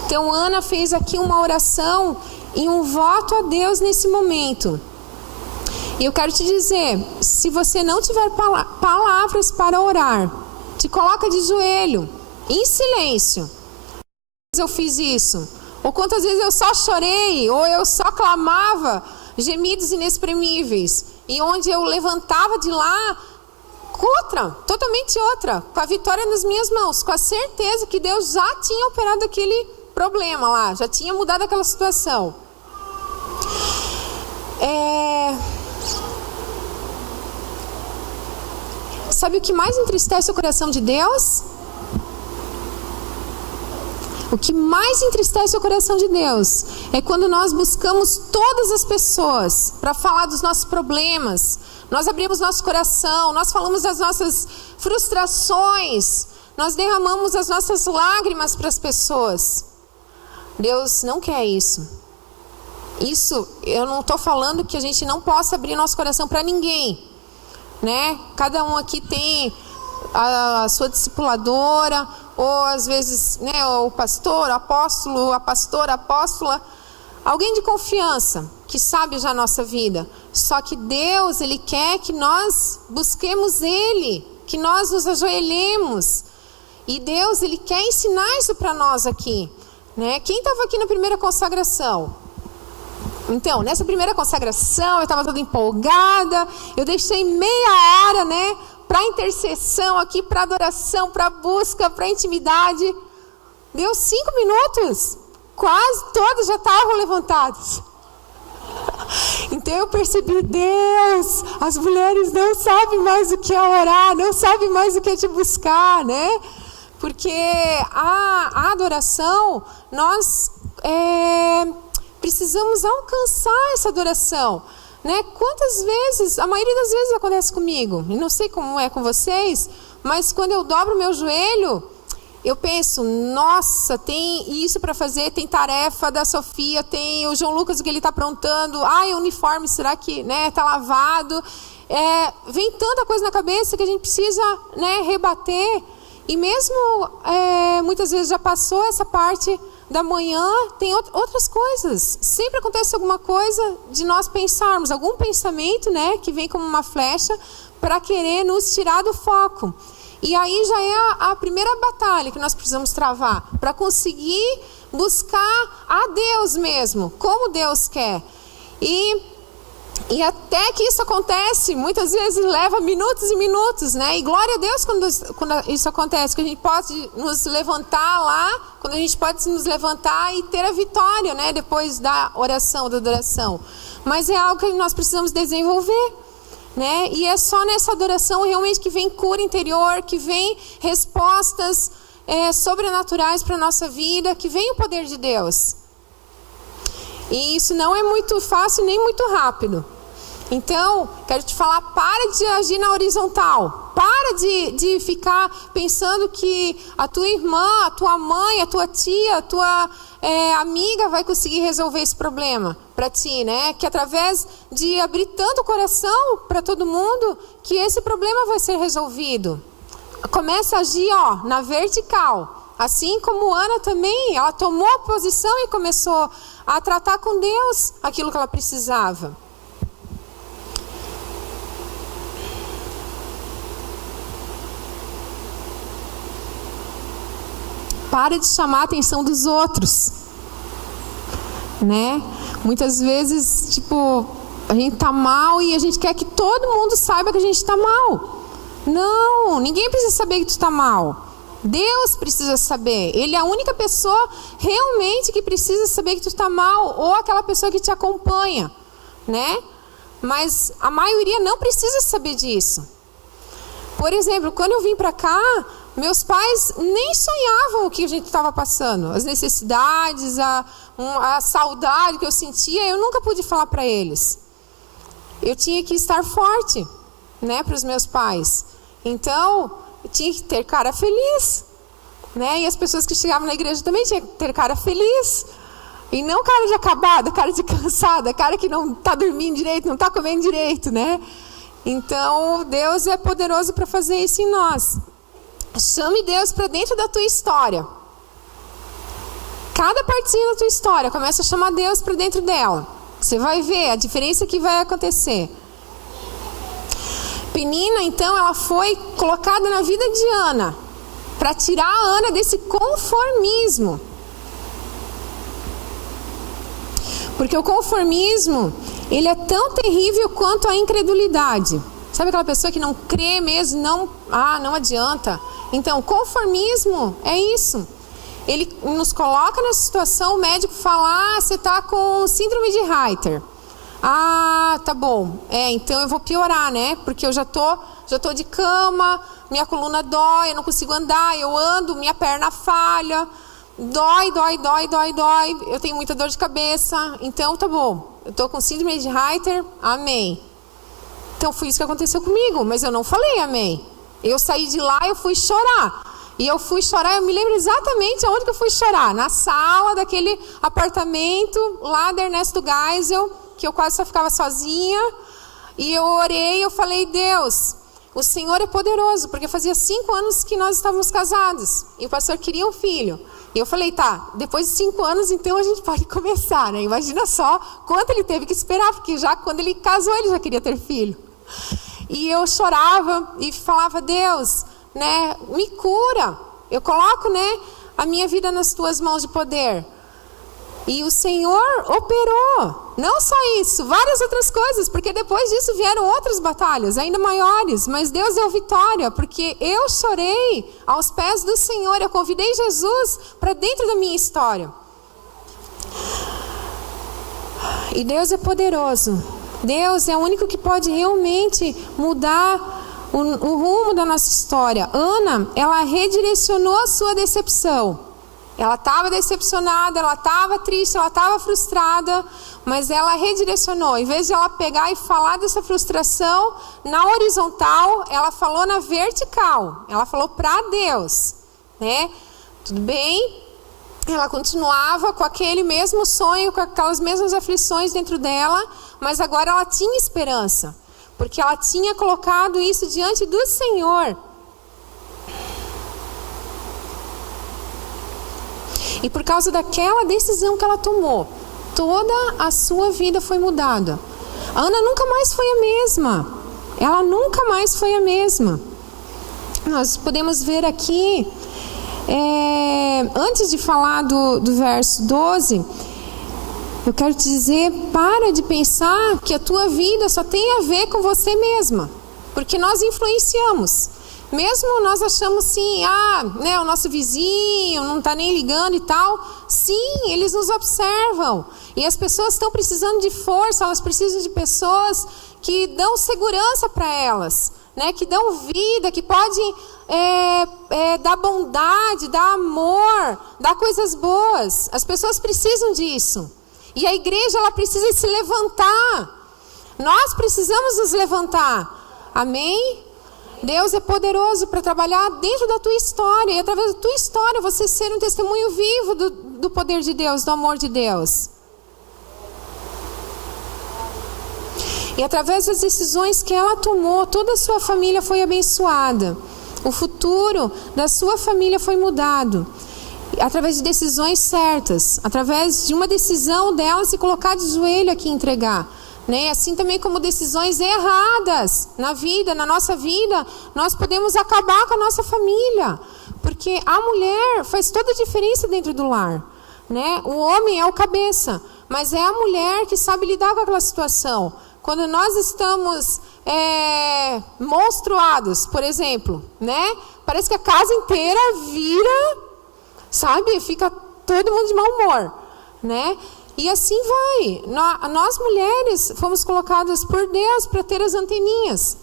Então Ana fez aqui uma oração e um voto a Deus nesse momento. E eu quero te dizer, se você não tiver palavras para orar, te coloca de joelho, em silêncio. Eu fiz isso. Ou quantas vezes eu só chorei, ou eu só clamava gemidos inexprimíveis. E onde eu levantava de lá, totalmente outra, com a vitória nas minhas mãos, com a certeza que Deus já tinha operado aquele problema lá, já tinha mudado aquela situação. Sabe o que mais entristece o coração de Deus? O que mais entristece o coração de Deus é quando nós buscamos todas as pessoas para falar dos nossos problemas. Nós abrimos nosso coração, nós falamos das nossas frustrações, nós derramamos as nossas lágrimas para as pessoas. Deus não quer isso. Isso, eu não estou falando que a gente não possa abrir nosso coração para ninguém, né? Cada um aqui tem a sua discipuladora, ou às vezes, né, o pastor, o apóstolo, a pastora, a apóstola, alguém de confiança que sabe já a nossa vida. Só que Deus, Ele quer que nós busquemos Ele, que nós nos ajoelhemos. E Deus, Ele quer ensinar isso para nós aqui, né? Quem estava aqui na primeira consagração? Então, nessa primeira consagração, eu estava toda empolgada, eu deixei meia hora, né, para intercessão aqui, para adoração, para busca, para intimidade. Deu 5 minutos, quase todos já estavam levantados. Então eu percebi, Deus, as mulheres não sabem mais o que é orar, não sabem mais o que é te buscar, né? Porque a adoração, nós precisamos alcançar essa adoração, né? Quantas vezes, a maioria das vezes acontece comigo, e não sei como é com vocês, mas quando eu dobro meu joelho, eu penso, nossa, tem isso para fazer, tem tarefa da Sofia, tem o João Lucas, o que ele está aprontando, o uniforme, será que está lavado? Vem tanta coisa na cabeça que a gente precisa, né, rebater. E mesmo muitas vezes já passou essa parte da manhã, tem outras coisas. Sempre acontece alguma coisa de nós pensarmos, algum pensamento, né, que vem como uma flecha para querer nos tirar do foco. E aí já é a primeira batalha que nós precisamos travar, para conseguir buscar a Deus mesmo, como Deus quer. E até que isso acontece, muitas vezes leva minutos e minutos, né? E glória a Deus quando isso acontece, que a gente pode nos levantar lá, quando a gente pode nos levantar e ter a vitória, né? Depois da oração, da adoração. Mas é algo que nós precisamos desenvolver, né? E é só nessa adoração realmente que vem cura interior, que vem respostas sobrenaturais para a nossa vida, que vem o poder de Deus. E isso não é muito fácil nem muito rápido. Então, quero te falar, para de agir na horizontal. Para de ficar pensando que a tua irmã, a tua mãe, a tua tia, a tua amiga vai conseguir resolver esse problema para ti, né? Que através de abrir tanto o coração para todo mundo, que esse problema vai ser resolvido. começa a agir, na vertical. Assim como Ana também, ela tomou a posição e começou a tratar com Deus aquilo que ela precisava. Para de chamar a atenção dos outros, né? Muitas vezes, a gente tá mal e a gente quer que todo mundo saiba que a gente tá mal. Não, ninguém precisa saber que tu tá mal. Deus precisa saber. Ele é a única pessoa realmente que precisa saber que tu tá mal, ou aquela pessoa que te acompanha, né? Mas a maioria não precisa saber disso. Por exemplo, quando eu vim para cá, meus pais nem sonhavam o que a gente estava passando, as necessidades, a saudade que eu sentia, eu nunca pude falar para eles. Eu tinha que estar forte, né, para os meus pais. Então, eu tinha que ter cara feliz, né? E as pessoas que chegavam na igreja também tinham que ter cara feliz. E não cara de acabada, cara de cansada, cara que não está dormindo direito, não está comendo direito, né? Então, Deus é poderoso para fazer isso em nós. Chame Deus para dentro da tua história. Cada partinha da tua história, começa a chamar Deus para dentro dela. Você vai ver a diferença que vai acontecer. Penina, então, ela foi colocada na vida de Ana, para tirar a Ana desse conformismo. Porque o conformismo, ele é tão terrível quanto a incredulidade. Sabe aquela pessoa que não crê mesmo, não adianta. Então, o conformismo é isso. Ele nos coloca nessa situação, o médico fala, você está com síndrome de Reiter. Tá bom. Então eu vou piorar, né? Porque eu já tô de cama, minha coluna dói, eu não consigo andar, eu ando, minha perna falha. Dói. Eu tenho muita dor de cabeça. Então, tá bom. Eu tô com síndrome de Reiter. Amém. Então, foi isso que aconteceu comigo. Mas eu não falei amém. Eu saí de lá e eu fui chorar. E eu fui chorar, eu me lembro exatamente aonde que eu fui chorar. Na sala daquele apartamento lá da Ernesto Geisel, que eu quase só ficava sozinha. E eu orei, eu falei, Deus, o Senhor é poderoso. Porque fazia 5 anos que nós estávamos casados. E o pastor queria um filho. E eu falei, depois de 5 anos, então a gente pode começar, né? Imagina só quanto ele teve que esperar, porque já quando ele casou, ele já queria ter filho. E eu chorava e falava, Deus, né, me cura. Eu coloco, né, a minha vida nas tuas mãos de poder. E o Senhor operou. Não só isso, várias outras coisas, porque depois disso vieram outras batalhas, ainda maiores. Mas Deus deu vitória, porque eu chorei aos pés do Senhor. Eu convidei Jesus para dentro da minha história. E Deus é poderoso. Deus é o único que pode realmente mudar o rumo da nossa história. Ana, ela redirecionou a sua decepção. Ela estava decepcionada, ela estava triste, ela estava frustrada, mas ela redirecionou. Em vez de ela pegar e falar dessa frustração na horizontal, ela falou na vertical. Ela falou para Deus, né? Tudo bem? Ela continuava com aquele mesmo sonho, com aquelas mesmas aflições dentro dela, mas agora ela tinha esperança, porque ela tinha colocado isso diante do Senhor. E por causa daquela decisão que ela tomou, toda a sua vida foi mudada. A Ana nunca mais foi a mesma. Ela nunca mais foi a mesma. Nós podemos ver aqui, antes de falar do verso 12, eu quero te dizer, para de pensar que a tua vida só tem a ver com você mesma. Porque nós influenciamos. Mesmo nós achamos assim, né, o nosso vizinho não está nem ligando e tal. Sim, eles nos observam. E as pessoas estão precisando de força, elas precisam de pessoas que dão segurança para elas, né, que dão vida, que podem dar bondade, dar amor, dar coisas boas. As pessoas precisam disso. E a igreja, ela precisa se levantar. Nós precisamos nos levantar. Amém? Deus é poderoso para trabalhar dentro da tua história. E através da tua história, você ser um testemunho vivo do poder de Deus, do amor de Deus. E através das decisões que ela tomou, toda a sua família foi abençoada. O futuro da sua família foi mudado através de decisões certas, através de uma decisão dela se colocar de joelho aqui e entregar. Né? Assim também como decisões erradas na vida, na nossa vida, nós podemos acabar com a nossa família. Porque a mulher faz toda a diferença dentro do lar. Né? O homem é o cabeça, mas é a mulher que sabe lidar com aquela situação. Quando nós estamos monstruados, por exemplo, né? Parece que a casa inteira vira, sabe? Fica todo mundo de mau humor, né? E assim vai. Nós mulheres fomos colocadas por Deus para ter as anteninhas.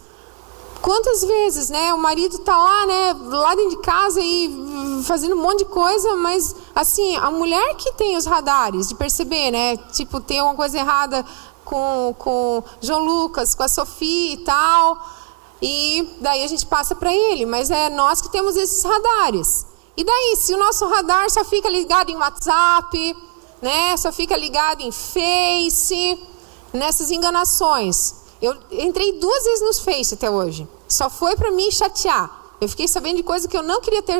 Quantas vezes, né? O marido está lá, né? Lá dentro de casa e fazendo um monte de coisa, mas assim, a mulher que tem os radares de perceber, né? Tipo, tem alguma coisa errada com João Lucas, com a Sofia e tal, e daí a gente passa para ele, mas é nós que temos esses radares. E daí, se o nosso radar só fica ligado em WhatsApp, né, só fica ligado em Face, nessas enganações. Eu entrei 2 vezes nos Face até hoje, só foi para me chatear. Eu fiquei sabendo de coisa que eu não queria ter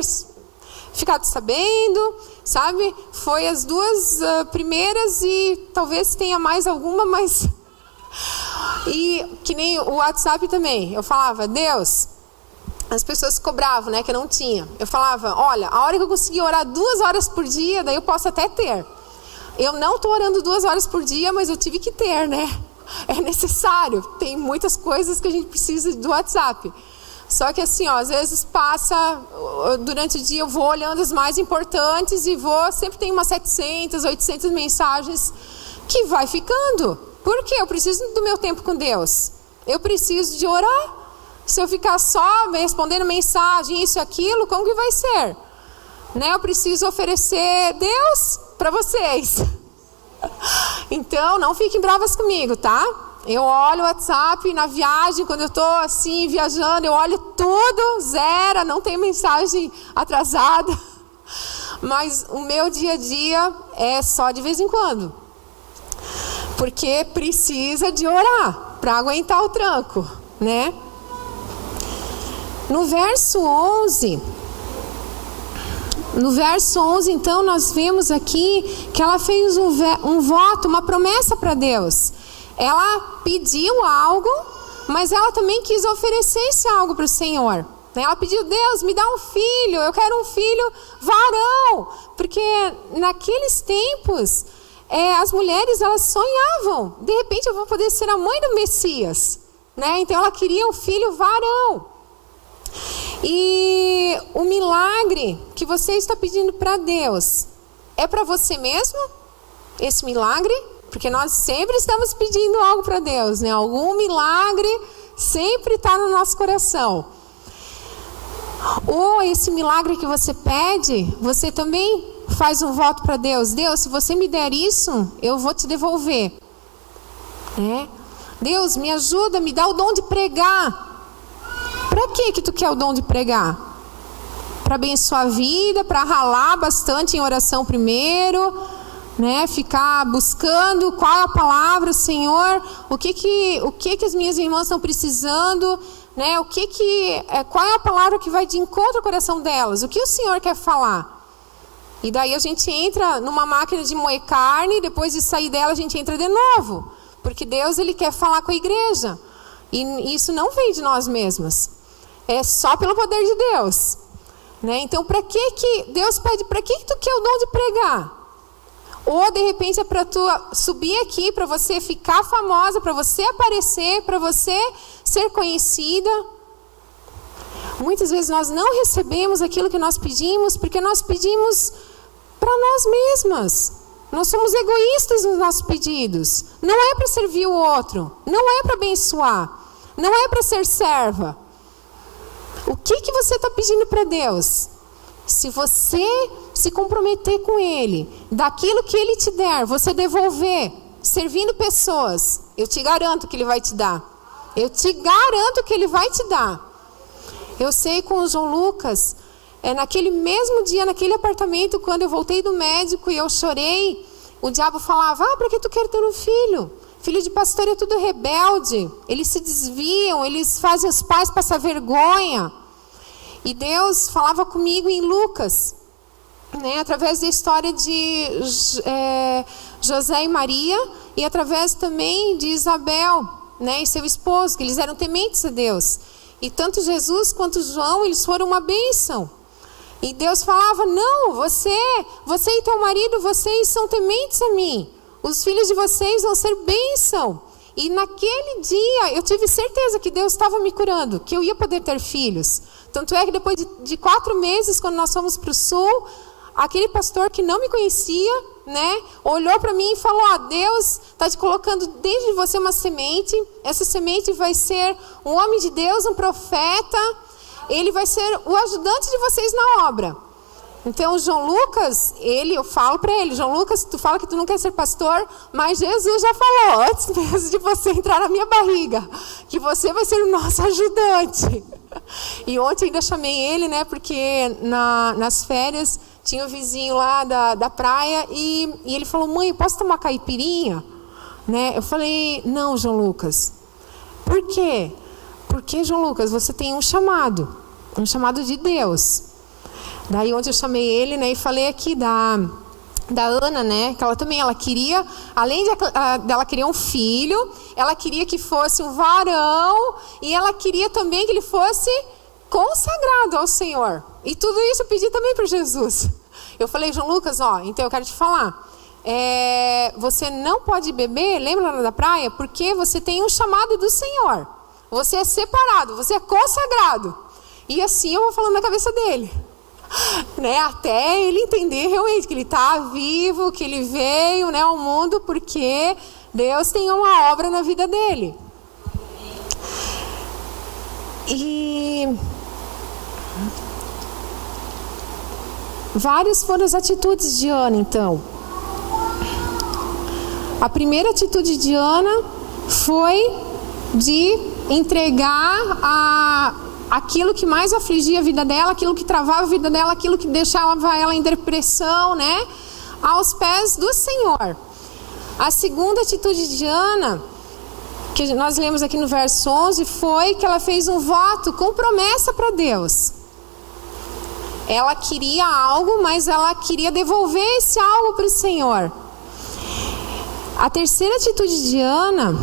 ficado sabendo, sabe? Foi as 2 primeiras e talvez tenha mais alguma, mas... E que nem o WhatsApp também. Eu falava, Deus, as pessoas cobravam, né, que eu não tinha. Eu falava, olha, a hora que eu conseguir orar 2 horas por dia, daí eu posso até ter. Eu não estou orando 2 horas por dia, mas eu tive que ter, né? É necessário. Tem muitas coisas que a gente precisa do WhatsApp. Só que assim, ó, às vezes passa, durante o dia eu vou olhando as mais importantes e sempre tem umas 700, 800 mensagens que vai ficando. Por quê? Eu preciso do meu tempo com Deus. Eu preciso de orar. Se eu ficar só respondendo mensagem, isso e aquilo, como que vai ser? Né? Eu preciso oferecer Deus para vocês. Então, não fiquem bravas comigo, tá? Eu olho o WhatsApp na viagem, quando eu estou assim, viajando, eu olho tudo, zero, não tem mensagem atrasada. Mas o meu dia a dia é só de vez em quando. Porque precisa de orar para aguentar o tranco, né? No verso 11, então, nós vemos aqui que ela fez um voto, uma promessa para Deus. Ela pediu algo, mas ela também quis oferecer esse algo para o Senhor. Ela pediu, Deus, me dá um filho, eu quero um filho varão. Porque naqueles tempos, as mulheres, elas sonhavam. De repente eu vou poder ser a mãe do Messias. Né? Então ela queria um filho varão. E o milagre que você está pedindo para Deus, é para você mesmo? Esse milagre? Porque nós sempre estamos pedindo algo para Deus, né? Algum milagre sempre está no nosso coração. Ou esse milagre que você pede, você também faz um voto para Deus. Deus, se você me der isso, eu vou te devolver. Né? Deus, me ajuda, me dá o dom de pregar. Para que tu quer o dom de pregar? Para abençoar a vida, para ralar bastante em oração primeiro, né? Ficar buscando qual é a palavra, Senhor, o que as minhas irmãs estão precisando, né? Qual é a palavra que vai de encontro ao coração delas? O que o Senhor quer falar? E daí a gente entra numa máquina de moer carne, depois de sair dela a gente entra de novo, porque Deus, ele quer falar com a igreja. E isso não vem de nós mesmas. É só pelo poder de Deus. Né? Então, para que Deus pede? Para que tu quer o dom de pregar? Ou, de repente, é para tu subir aqui, para você ficar famosa, para você aparecer, para você ser conhecida. Muitas vezes nós não recebemos aquilo que nós pedimos, porque nós pedimos para nós mesmas. Nós somos egoístas nos nossos pedidos. Não é para servir o outro. Não é para abençoar. Não é para ser serva. O que você está pedindo para Deus? Se você se comprometer com Ele, daquilo que Ele te der, você devolver, servindo pessoas, eu te garanto que Ele vai te dar. Eu te garanto que Ele vai te dar. Eu sei com o João Lucas, naquele mesmo dia, naquele apartamento, quando eu voltei do médico e eu chorei, o diabo falava, para que tu quer ter um filho? Filho de pastor é tudo rebelde, eles se desviam, eles fazem os pais passar vergonha. E Deus falava comigo em Lucas, né, através da história de José e Maria, e através também de Isabel, né, e seu esposo, que eles eram tementes a Deus. E tanto Jesus quanto João, eles foram uma bênção. E Deus falava, não, você e teu marido, vocês são tementes a mim. Os filhos de vocês vão ser bênção. E naquele dia, eu tive certeza que Deus estava me curando, que eu ia poder ter filhos. Tanto é que depois de 4 meses, quando nós fomos para o sul, aquele pastor que não me conhecia, né, olhou para mim e falou, Deus está te colocando dentro de você uma semente. Essa semente vai ser um homem de Deus, um profeta. Ele vai ser o ajudante de vocês na obra. Então, João Lucas, eu falo para ele, João Lucas, tu fala que tu não quer ser pastor, mas Jesus já falou, antes mesmo de você entrar na minha barriga, que você vai ser o nosso ajudante. E ontem ainda chamei ele, né, porque nas férias tinha um vizinho lá da praia e ele falou, mãe, posso tomar caipirinha? Né? Eu falei, não, João Lucas. Por quê? Porque, João Lucas, você tem um chamado de Deus. Daí ontem eu chamei ele, né, e falei aqui da Ana, né, que ela queria, além dela queria um filho, ela queria que fosse um varão, e ela queria também que ele fosse consagrado ao Senhor. E tudo isso eu pedi também para Jesus. Eu falei, João Lucas, então eu quero te falar, você não pode beber, lembra lá da praia, porque você tem um chamado do Senhor. Você é separado, você é consagrado. E assim eu vou falando na cabeça dele. Né, até ele entender realmente que ele está vivo, que ele veio, né, ao mundo porque Deus tem uma obra na vida dele. E várias foram as atitudes de Ana, então. A primeira atitude de Ana foi de entregar aquilo que mais afligia a vida dela, aquilo que travava a vida dela, aquilo que deixava ela em depressão, né, aos pés do Senhor. A segunda atitude de Ana, que nós lemos aqui no verso 11, foi que ela fez um voto com promessa para Deus. Ela queria algo, mas ela queria devolver esse algo para o Senhor. A terceira atitude de Ana,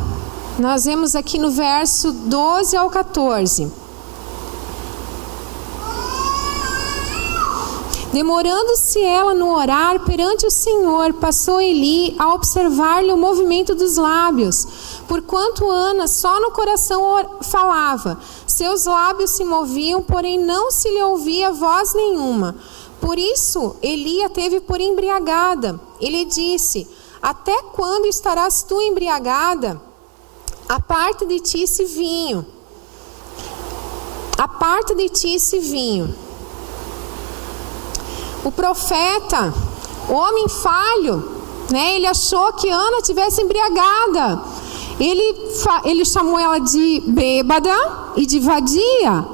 nós vemos aqui no verso 12 ao 14. Demorando-se ela no orar perante o Senhor, passou Eli a observar-lhe o movimento dos lábios, porquanto Ana só no coração falava. Seus lábios se moviam, porém não se lhe ouvia voz nenhuma. Por isso Eli a teve por embriagada. Ele disse, até quando estarás tu embriagada? Aparta de ti esse vinho. Aparta de ti esse vinho. O profeta, o homem falho, né, ele achou que Ana estivesse embriagada. Ele chamou ela de bêbada e de vadia,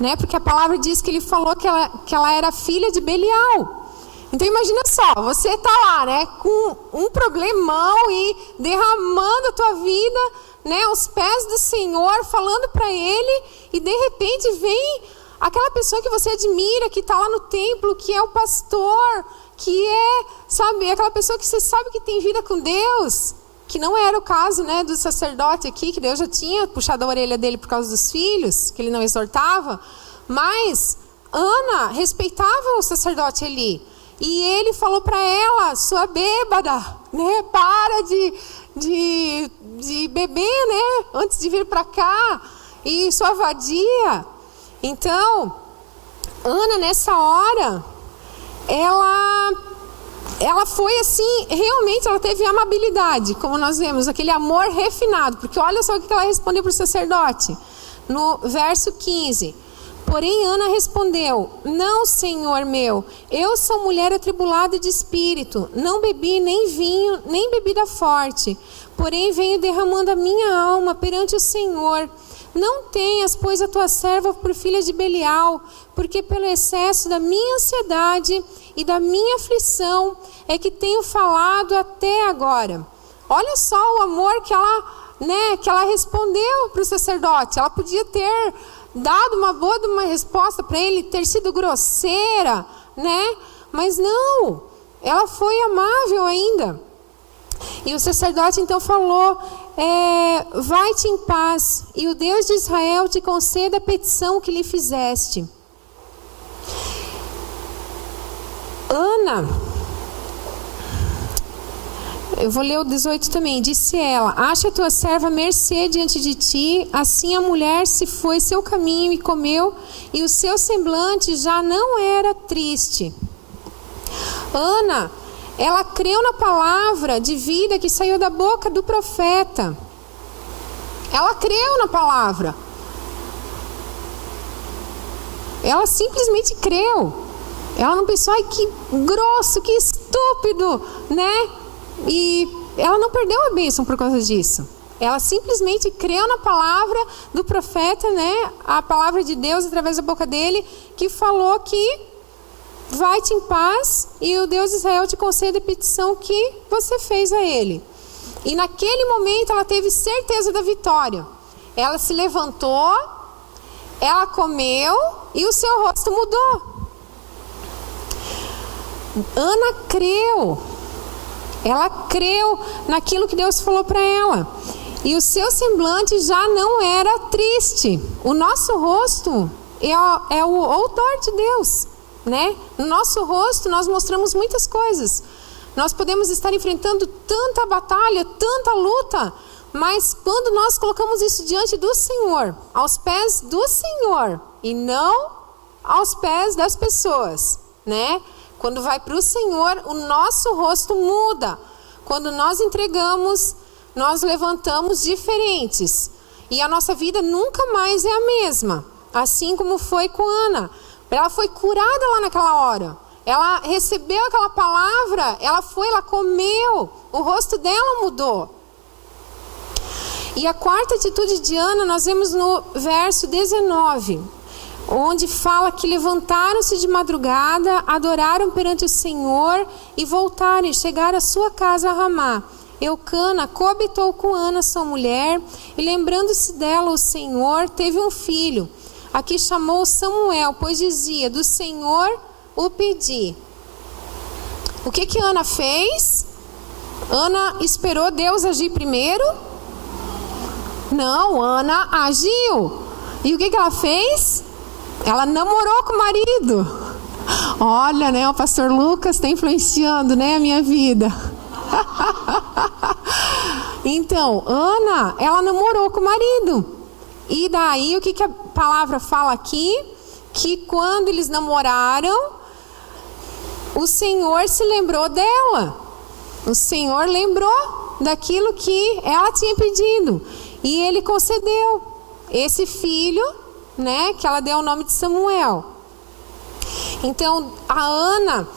né, porque a palavra diz que ele falou que ela era filha de Belial. Então imagina só, você está lá, né, com um problemão e derramando a tua vida, né, aos pés do Senhor, falando para Ele, e de repente vem aquela pessoa que você admira, que está lá no templo, que é o pastor, que é, sabe, aquela pessoa que você sabe que tem vida com Deus, que não era o caso, né, do sacerdote aqui, que Deus já tinha puxado a orelha dele por causa dos filhos, que ele não exortava, mas Ana respeitava o sacerdote ali, e ele falou para ela, sua bêbada, né, para de beber, né, antes de vir para cá, e sua vadia. Então, Ana nessa hora, ela foi assim, realmente ela teve amabilidade, como nós vemos, aquele amor refinado, porque olha só o que ela respondeu para o sacerdote, no verso 15. Porém Ana respondeu, não, Senhor meu, eu sou mulher atribulada de espírito, não bebi nem vinho, nem bebida forte, porém venho derramando a minha alma perante o Senhor. Não tenhas, pois, a tua serva por filha de Belial, porque pelo excesso da minha ansiedade e da minha aflição é que tenho falado até agora. Olha só o amor que ela respondeu para o sacerdote. Ela podia ter, dado uma boa de uma resposta para ele, ter sido grosseira, né? Mas não, ela foi amável ainda. E o sacerdote então falou, vai-te em paz, e o Deus de Israel te conceda a petição que lhe fizeste. Ana, eu vou ler o 18 também, disse ela, acha a tua serva mercê diante de ti. Assim a mulher se foi seu caminho e comeu, e o seu semblante já não era triste. Ana, ela creu na palavra de vida que saiu da boca do profeta. Ela creu na palavra. Ela simplesmente creu. Ela não pensou, ai que grosso, que estúpido, né? E ela não perdeu a bênção por causa disso. Ela simplesmente creu na palavra do profeta, né? A palavra de Deus através da boca dele, que falou que vai-te em paz e o Deus de Israel te concede a petição que você fez a ele. E naquele momento ela teve certeza da vitória. Ela se levantou, ela comeu e o seu rosto mudou. Ana creu. Ela creu naquilo que Deus falou para ela. E o seu semblante já não era triste. O nosso rosto é o odor de Deus, né? No nosso rosto nós mostramos muitas coisas. Nós podemos estar enfrentando tanta batalha, tanta luta, mas quando nós colocamos isso diante do Senhor, aos pés do Senhor, e não aos pés das pessoas, né? Quando vai para o Senhor, o nosso rosto muda. Quando nós entregamos, nós levantamos diferentes. E a nossa vida nunca mais é a mesma. Assim como foi com Ana. Ela foi curada lá naquela hora. Ela recebeu aquela palavra, ela comeu. O rosto dela mudou. E a quarta atitude de Ana nós vemos no verso 19. Onde fala que levantaram-se de madrugada, adoraram perante o Senhor e voltaram e chegaram à sua casa a Ramá. Eucana coabitou com Ana, sua mulher, e lembrando-se dela, o Senhor teve um filho, a que chamou Samuel, pois dizia, do Senhor o pedi. O que Ana fez? Ana esperou Deus agir primeiro? Não, Ana agiu. E o que ela fez? Ela namorou com o marido. Olha, né? O pastor Lucas está influenciando, né, a minha vida. Então, Ana, ela namorou com o marido. E daí, o que a palavra fala aqui? Que quando eles namoraram, o Senhor se lembrou dela. O Senhor lembrou daquilo que ela tinha pedido. E ele concedeu esse filho, né, que ela deu o nome de Samuel. Então a Ana,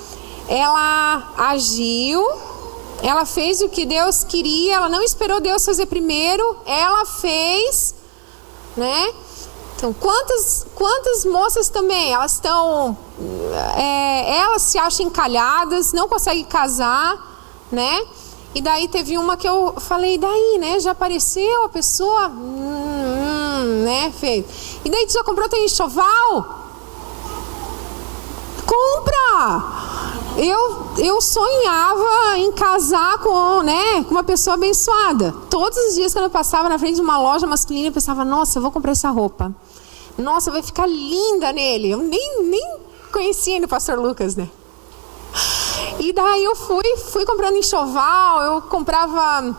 ela agiu, ela fez o que Deus queria, ela não esperou Deus fazer primeiro, ela fez, né? Então quantas moças também, elas estão, elas se acham encalhadas, não conseguem casar, né? E daí teve uma que eu falei, daí, né? Já apareceu a pessoa, né? Feio. E daí tu já comprou teu enxoval? Compra! Eu sonhava em casar com, né, com uma pessoa abençoada. Todos os dias quando eu passava na frente de uma loja masculina, eu pensava, nossa, eu vou comprar essa roupa. Nossa, vai ficar linda nele. Eu nem conhecia ainda o pastor Lucas, né? E daí eu fui comprando enxoval, eu comprava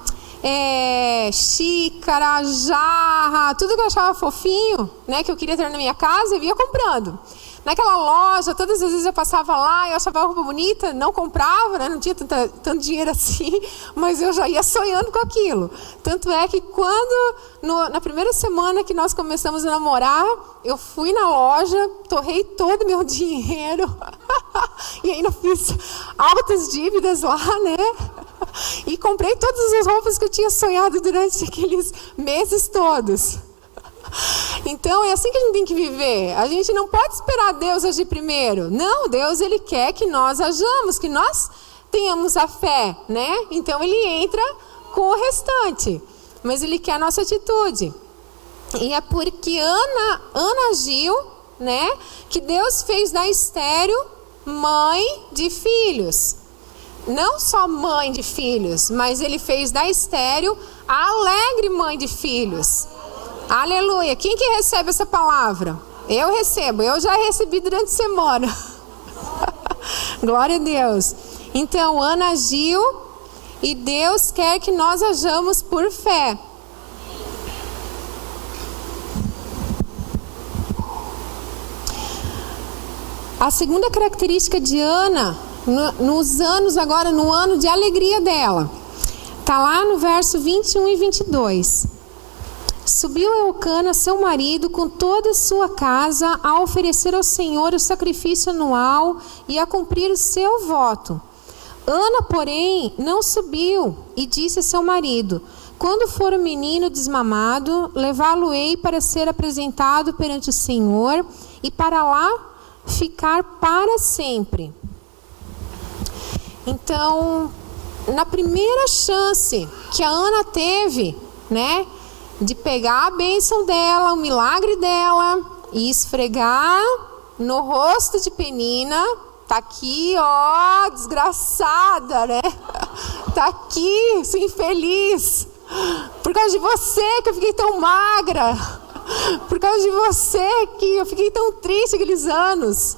xícara, jarra, tudo que eu achava fofinho, né, que eu queria ter na minha casa, eu ia comprando. Naquela loja, todas as vezes eu passava lá, eu achava a roupa bonita, não comprava, né, não tinha tanto dinheiro assim, mas eu já ia sonhando com aquilo. Tanto é que quando, na primeira semana que nós começamos a namorar, eu fui na loja, torrei todo o meu dinheiro e ainda fiz altas dívidas lá, né? E comprei todas as roupas que eu tinha sonhado durante aqueles meses todos. Então é assim que a gente tem que viver. A gente não pode esperar Deus agir primeiro. Não, Deus, ele quer que nós hajamos, que nós tenhamos a fé, né? Então ele entra com o restante, mas ele quer a nossa atitude. E é porque Ana agiu, né, que Deus fez da estéril mãe de filhos. Não só mãe de filhos, mas ele fez da estéril a alegre mãe de filhos. Aleluia. Quem que recebe essa palavra? Eu recebo. Eu já recebi durante a semana. Glória a Deus. Então, Ana agiu e Deus quer que nós ajamos por fé. A segunda característica de Ana, nos anos agora, no ano de alegria dela, está lá no verso 21 e 22. Subiu Eucana, seu marido, com toda a sua casa, a oferecer ao Senhor o sacrifício anual e a cumprir o seu voto. Ana, porém, não subiu e disse a seu marido: quando for o menino desmamado, levá-lo-ei para ser apresentado perante o Senhor e para lá ficar para sempre. Então, na primeira chance que a Ana teve, né, de pegar a bênção dela, o milagre dela e esfregar no rosto de Penina, tá aqui, ó, desgraçada, né? Tá aqui, sou infeliz. Por causa de você que eu fiquei tão magra. Por causa de você que eu fiquei tão triste aqueles anos,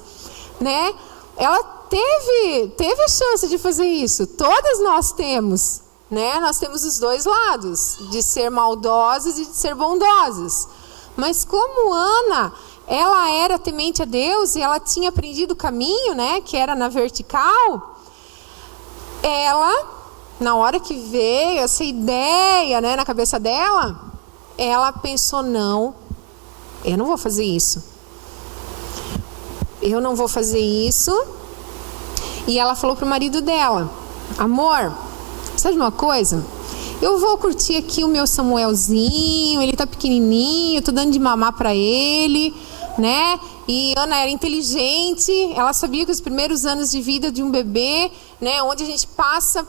né? Ela teve a chance de fazer isso. Todas nós temos, né? Nós temos os dois lados, de ser maldosas e de ser bondosas. Mas como Ana, ela era temente a Deus e ela tinha aprendido o caminho, né? Que era na vertical. Ela, na hora que veio essa ideia, né, na cabeça dela, ela pensou: não, eu não vou fazer isso. Eu não vou fazer isso. E ela falou para o marido dela: amor, sabe uma coisa? Eu vou curtir aqui o meu Samuelzinho, ele tá pequenininho, eu tô dando de mamar para ele, né? E Ana era inteligente, ela sabia que os primeiros anos de vida de um bebê, né, onde a gente passa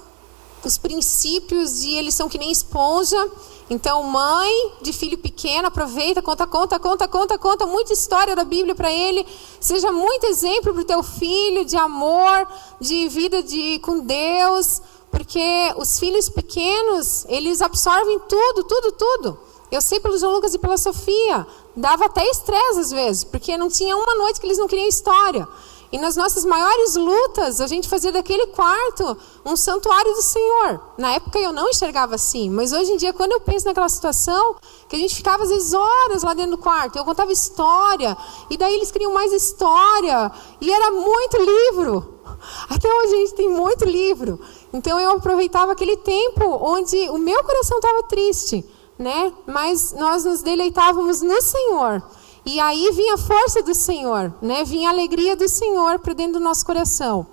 os princípios e eles são que nem esponja. Então, mãe de filho pequeno, aproveita, conta muita história da Bíblia para ele. Seja muito exemplo para o teu filho de amor, de vida com Deus. Porque os filhos pequenos, eles absorvem tudo. Eu sei pelo João Lucas e pela Sofia, dava até estresse às vezes, porque não tinha uma noite que eles não queriam história. E nas nossas maiores lutas, a gente fazia daquele quarto um santuário do Senhor. Na época eu não enxergava assim, mas hoje em dia, quando eu penso naquela situação, que a gente ficava às vezes horas lá dentro do quarto, eu contava história, e daí eles queriam mais história, e era muito livro. Até hoje a gente tem muito livro. Então eu aproveitava aquele tempo onde o meu coração estava triste, né? Mas nós nos deleitávamos no Senhor. E aí vinha a força do Senhor, né? Vinha a alegria do Senhor para dentro do nosso coração.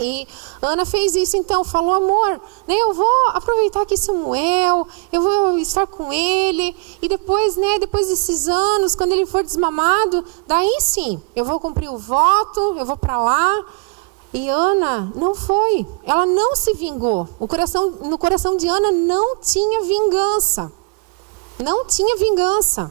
E Ana fez isso, então, falou: amor, né, eu vou aproveitar aqui Samuel, eu vou estar com ele, e depois, né, depois desses anos, quando ele for desmamado, daí sim, eu vou cumprir o voto, eu vou para lá. E Ana não foi, ela não se vingou. No coração de Ana não tinha vingança. Não tinha vingança.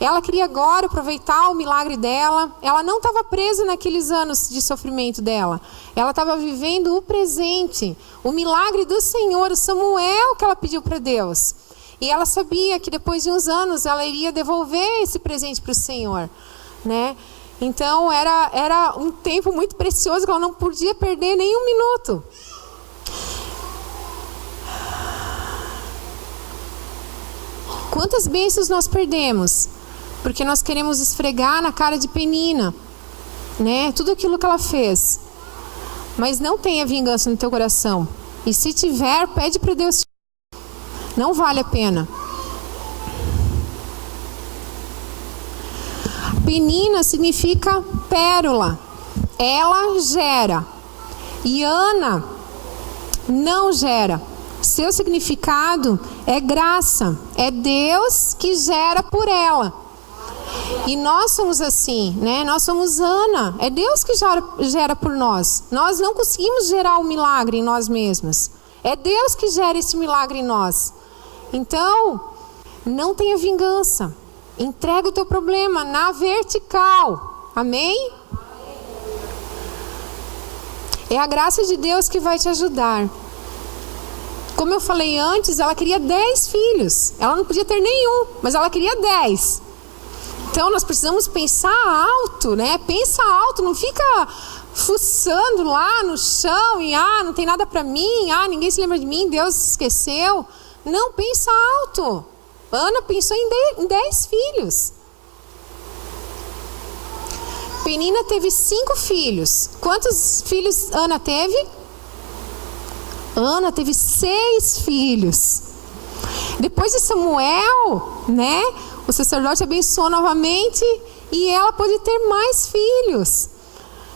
Ela queria agora aproveitar o milagre dela. Ela não estava presa naqueles anos de sofrimento dela. Ela estava vivendo o presente, o milagre do Senhor, o Samuel que ela pediu para Deus. E ela sabia que depois de uns anos ela iria devolver esse presente para o Senhor, né? Então era um tempo muito precioso que ela não podia perder nem um minuto. Quantas bênçãos nós perdemos? Porque nós queremos esfregar na cara de Penina, né? Tudo aquilo que ela fez. Mas não tenha vingança no teu coração. E se tiver, pede para Deus. Não vale a pena. Penina significa pérola. Ela gera. E Ana não gera. Seu significado é graça. É Deus que gera por ela. E nós somos assim, né? Nós somos Ana. É Deus que gera por nós. Nós não conseguimos gerar o milagre em nós mesmos. É Deus que gera esse milagre em nós. Então, não tenha vingança. Entrega o teu problema na vertical. Amém? É a graça de Deus que vai te ajudar. Como eu falei antes, ela queria 10 filhos. Ela não podia ter nenhum, mas ela queria 10. Então nós precisamos pensar alto, né? Pensa alto, não fica fuçando lá no chão e não tem nada para mim, ninguém se lembra de mim, Deus esqueceu. Não, pensa alto. Ana pensou em 10 filhos. Penina teve 5 filhos. Quantos filhos Ana teve? Ana teve 6 filhos. Depois de Samuel, né? O sacerdote abençoou novamente e ela pôde ter mais filhos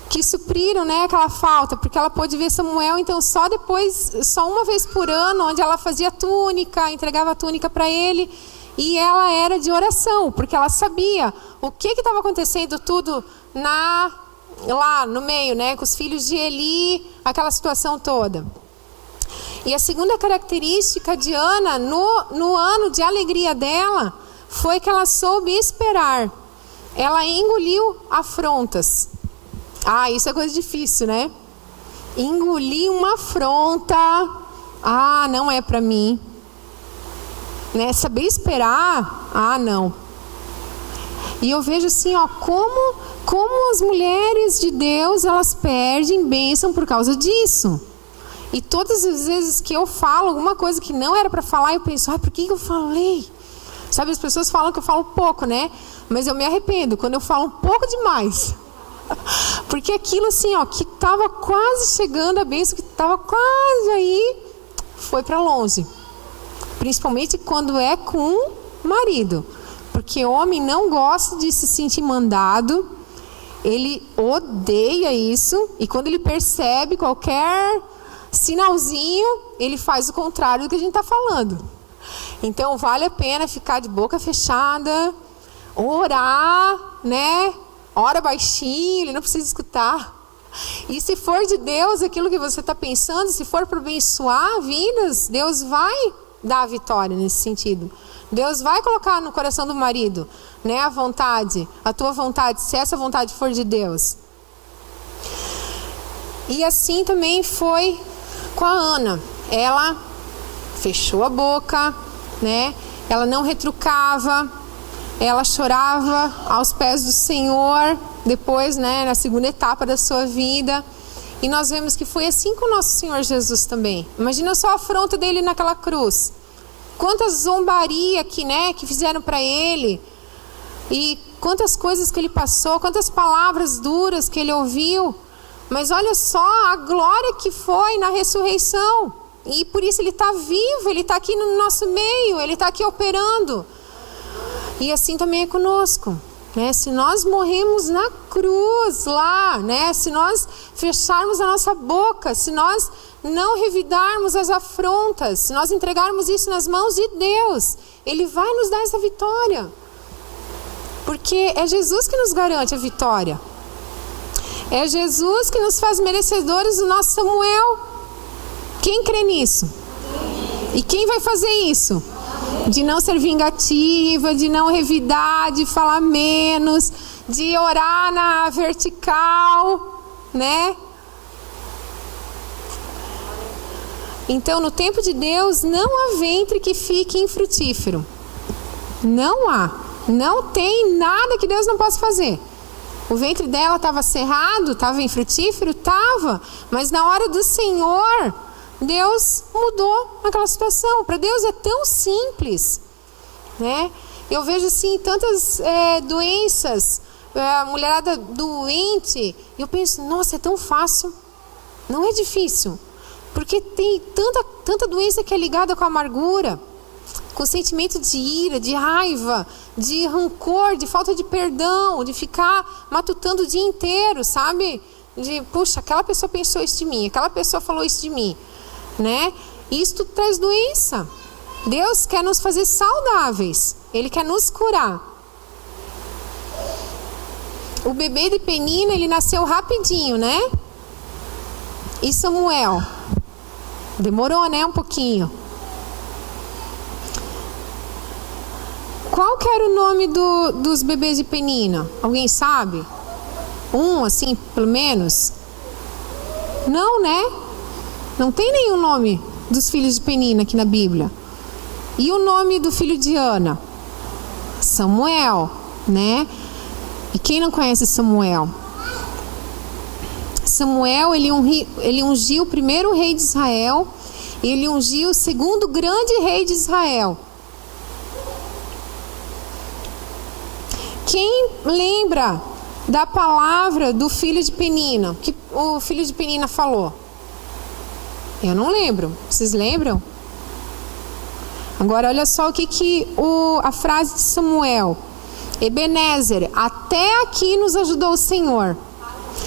que supriram, né, aquela falta, porque ela pôde ver Samuel então só uma vez por ano, onde ela fazia túnica, entregava a túnica para ele, e ela era de oração, porque ela sabia o que estava acontecendo tudo lá no meio, né, com os filhos de Eli, aquela situação toda. E a segunda característica de Ana, no ano de alegria dela, foi que ela soube esperar. Ela engoliu afrontas. Isso é coisa difícil, né? Engolir uma afronta. Não é para mim. Né? Saber esperar. Não. E eu vejo assim, como as mulheres de Deus, elas perdem bênção por causa disso. E todas as vezes que eu falo alguma coisa que não era para falar, eu penso, por que eu falei? Sabe, as pessoas falam que eu falo pouco, né? Mas eu me arrependo quando eu falo um pouco demais. Porque aquilo assim, que estava quase chegando a bênção, que estava quase aí, foi para longe. Principalmente quando é com o marido. Porque o homem não gosta de se sentir mandado. Ele odeia isso. E quando ele percebe qualquer sinalzinho, ele faz o contrário do que a gente está falando. Então vale a pena ficar de boca fechada, orar, né? Ora baixinho, ele não precisa escutar. E se for de Deus aquilo que você está pensando, se for para abençoar vidas, Deus vai dar a vitória nesse sentido. Deus vai colocar no coração do marido, né, a vontade, a tua vontade, se essa vontade for de Deus. E assim também foi com a Ana. Ela fechou a boca, né? Ela não retrucava, ela chorava aos pés do Senhor, depois, né, na segunda etapa da sua vida. E nós vemos que foi assim com o nosso Senhor Jesus também. Imagina só a afronta dele naquela cruz. Quantas zombaria que fizeram para ele. E quantas coisas que ele passou, quantas palavras duras que ele ouviu. Mas olha só a glória que foi na ressurreição. E por isso ele está vivo, ele está aqui no nosso meio, ele está aqui operando. E assim também é conosco, né? Se nós morremos na cruz lá, né? Se nós fecharmos a nossa boca, se nós não revidarmos as afrontas, se nós entregarmos isso nas mãos de Deus, Ele vai nos dar essa vitória. Porque é Jesus que nos garante a vitória. É Jesus que nos faz merecedores do nosso Samuel. Quem crê nisso? E quem vai fazer isso? De não ser vingativa, de não revidar, de falar menos, de orar na vertical, né? Então, no tempo de Deus, não há ventre que fique infrutífero. Não há. Não tem nada que Deus não possa fazer. O ventre dela estava cerrado, estava infrutífero? Estava. Mas na hora do Senhor, Deus mudou aquela situação. Para Deus é tão simples, né? Eu vejo assim tantas doenças, a mulherada doente, e eu penso, nossa, é tão fácil. Não é difícil, porque tem tanta doença que é ligada com a amargura, com sentimento de ira, de raiva, de rancor, de falta de perdão, de ficar matutando o dia inteiro, sabe? De, puxa, aquela pessoa pensou isso de mim, aquela pessoa falou isso de mim, né? Isto traz doença. Deus quer nos fazer saudáveis, Ele quer nos curar. O bebê de Penina, ele nasceu rapidinho, né? E Samuel? Demorou, né? Um pouquinho. Qual que era o nome dos bebês de Penina? Alguém sabe? Assim, pelo menos? Não, né? Não tem nenhum nome dos filhos de Penina aqui na Bíblia. E o nome do filho de Ana? Samuel, né? E quem não conhece Samuel? Samuel, ele ungiu o primeiro rei de Israel. E ele ungiu o segundo grande rei de Israel. Quem lembra da palavra do filho de Penina? Que o filho de Penina falou? Eu não lembro. Vocês lembram? Agora olha só a frase de Samuel. Ebenezer, até aqui nos ajudou o Senhor.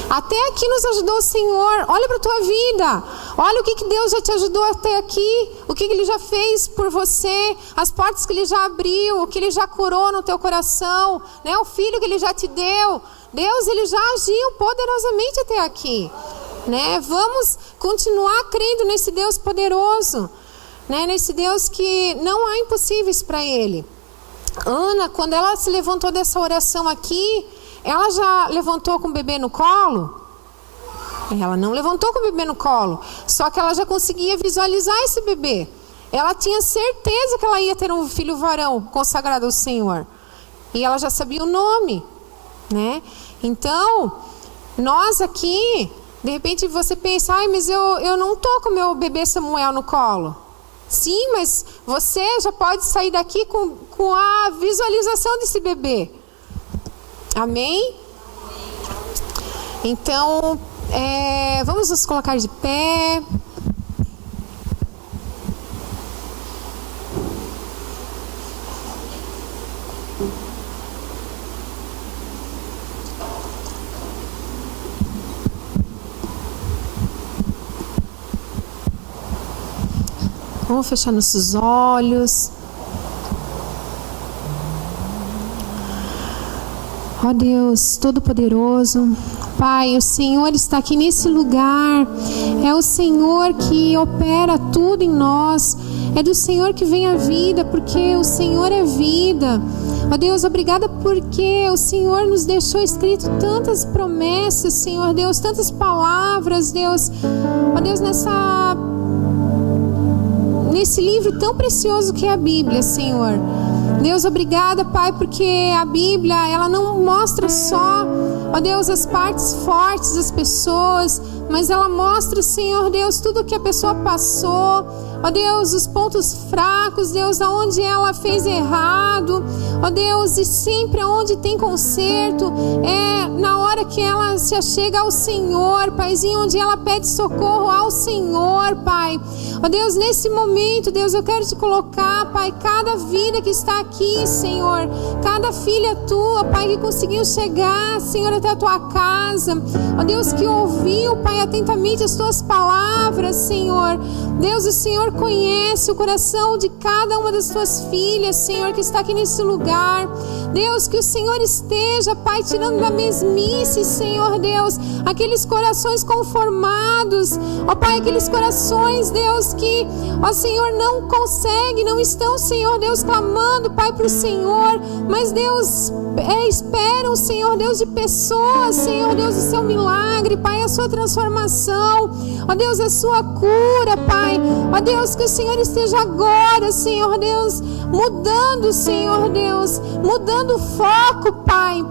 Até aqui nos ajudou o Senhor. Olha para a tua vida. Olha o que Deus já te ajudou até aqui. O que Ele já fez por você. As portas que Ele já abriu. O que Ele já curou no teu coração, né? O filho que Ele já te deu. Deus, Ele já agiu poderosamente até aqui, né? Vamos continuar crendo nesse Deus poderoso, né? Nesse Deus que não há impossíveis para Ele. Ana, quando ela se levantou dessa oração aqui, ela já levantou com o bebê no colo? Ela não levantou com o bebê no colo. Só que ela já conseguia visualizar esse bebê. Ela tinha certeza que ela ia ter um filho varão consagrado ao Senhor. E ela já sabia o nome, né? Então, nós aqui, de repente você pensa, mas eu não estou com o meu bebê Samuel no colo. Sim, mas você já pode sair daqui com a visualização desse bebê. Amém? Então, vamos nos colocar de pé. Vamos fechar nossos olhos. Ó Deus Todo-Poderoso, Pai, o Senhor está aqui nesse lugar. É o Senhor que opera tudo em nós. É do Senhor que vem a vida, porque o Senhor é vida. Ó Deus, obrigada porque o Senhor nos deixou escrito tantas promessas, Senhor Deus, tantas palavras, Deus. Ó Deus, nesse livro tão precioso que é a Bíblia, Senhor. Deus, obrigada, Pai, porque a Bíblia, ela não mostra só, ó Deus, as partes fortes das pessoas, mas ela mostra, Senhor Deus, tudo que a pessoa passou, ó Deus, os pontos fracos, Deus, aonde ela fez errado, ó Deus, e sempre aonde tem conserto, na hora que ela se achega ao Senhor, Paizinho, onde ela pede socorro ao Senhor, Pai. Ó Deus, nesse momento, Deus, eu quero te colocar, Pai, cada vida que está aqui, Senhor, cada filha tua, Pai, que conseguiu chegar, Senhor, até a tua casa, ó Deus, que ouviu, Pai, atentamente as tuas palavras, Senhor. Deus, o Senhor conhece o coração de cada uma das tuas filhas, Senhor, que está aqui nesse lugar. Deus, que o Senhor esteja, Pai, tirando da mesmice, Senhor Deus, aqueles corações conformados, ó Pai, aqueles corações, Deus, que, ó Senhor, não conseguem, não estão, Senhor Deus, clamando, Pai, para o Senhor, mas Deus, esperam, Senhor Deus, de pessoas, Senhor Deus, o seu milagre, Pai, a sua transformação, ó Deus, a sua cura, Pai, ó Deus, que o Senhor esteja agora, Senhor Deus, mudando, Senhor Deus, mudando o foco, Pai.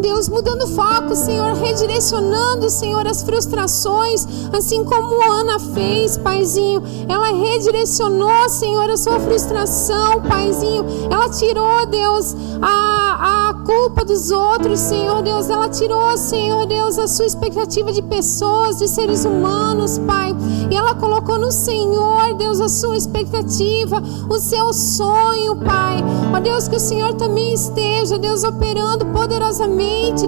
Deus, mudando o foco, Senhor, redirecionando, Senhor, as frustrações, assim como Ana fez, Paizinho. Ela redirecionou, Senhor, a sua frustração, Paizinho. Ela tirou, Deus, a culpa dos outros, Senhor Deus. Ela tirou, Senhor Deus, a sua expectativa de pessoas, de seres humanos, Pai. E ela colocou no Senhor, Deus, a sua expectativa, o seu sonho, Pai. Ó Deus, que o Senhor também esteja, Deus, operando poderosamente,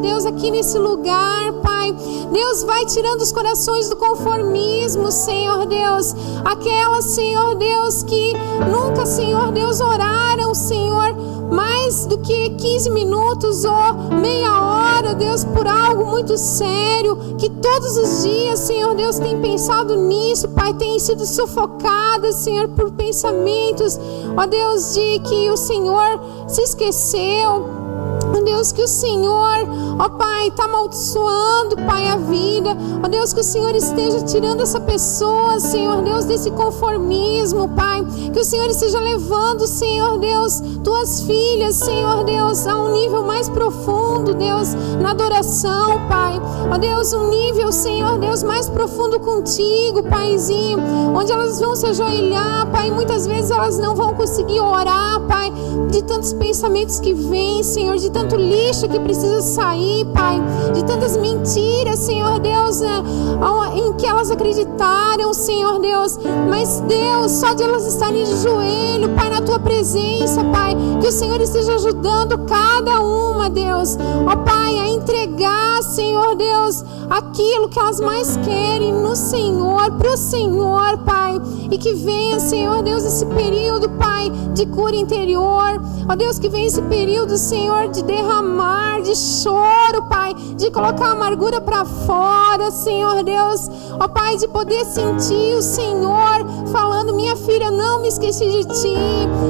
Deus, aqui nesse lugar, Pai. Deus, vai tirando os corações do conformismo, Senhor Deus. Aquelas, Senhor Deus, que nunca, Senhor Deus, oraram, Senhor, mais do que 15 minutos ou meia hora, Deus, por algo muito sério, que todos os dias, Senhor Deus, tem pensado nisso, Pai, tem sido sufocada, Senhor, por pensamentos, ó Deus, de que o Senhor se esqueceu. Ó Deus, que o Senhor, ó Pai, está amaldiçoando, Pai, a vida. Ó Deus, que o Senhor esteja tirando essa pessoa, Senhor Deus, desse conformismo, Pai. Que o Senhor esteja levando, Senhor Deus, tuas filhas, Senhor Deus, a um nível mais profundo, Deus, na adoração, Pai. Ó Deus, um nível, Senhor Deus, mais profundo contigo, Paizinho, onde elas vão se ajoelhar, Pai. Muitas vezes elas não vão conseguir orar, Pai, de tantos pensamentos que vêm, Senhor, de tanto lixo que precisa sair, Pai, de tantas mentiras, Senhor Deus, em que elas acreditaram, Senhor Deus, mas Deus, só de elas estarem de joelho, Pai, na Tua presença, Pai, que o Senhor esteja ajudando cada uma, Deus, ó Pai, a entregar, Senhor Deus, aquilo que elas mais querem no Senhor, pro Senhor, Pai, e que venha, Senhor Deus, esse período, Pai, de cura interior, ó Deus, que venha esse período, Senhor, de derramar, de choro, Pai, de colocar a amargura para fora, Senhor Deus, ó Pai, de poder sentir o Senhor falando: minha filha, não me esqueci de ti,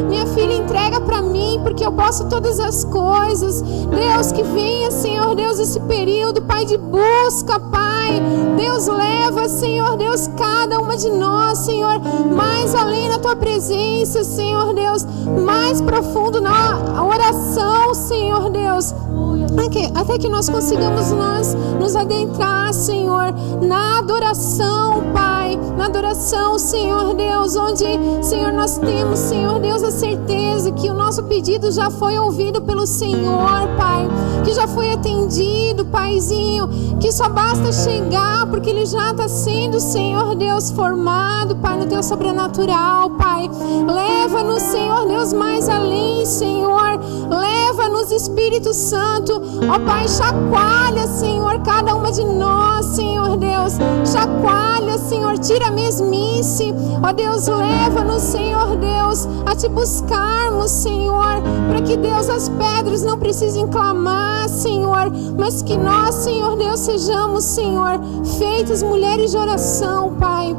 minha filha, entrega para mim, porque eu posso todas as coisas. Deus, que venha, Senhor Deus, esse período, Pai, de busca, Pai, Deus, leva, Senhor Deus, cada uma de nós, Senhor, mais além da Tua presença, Senhor Deus, mais profundo na oração, Senhor Deus, até que nós consigamos nos adentrar, Senhor, na adoração, Pai, na adoração, Senhor Deus, onde, Senhor, nós temos, Senhor Deus, a certeza que o nosso pedido já foi ouvido pelo Senhor, Pai, que já foi atendido, Paizinho, que só basta chegar, porque Ele já está sendo, Senhor Deus, formado, Pai, no Teu sobrenatural, Pai. Leva-nos, Senhor Deus, mais além, Senhor, leva-nos, Espírito Santo, ó Pai, chacoalha, Senhor, cada uma de nós, Senhor Deus, chacoalha, Senhor, tira a mesmice, ó Deus, leva-nos, Senhor Deus, a Te buscarmos, Senhor, para que, Deus, as pedras não precisem clamar, Senhor, mas que nós, Senhor Deus, sejamos, Senhor, feitas mulheres de oração, Pai,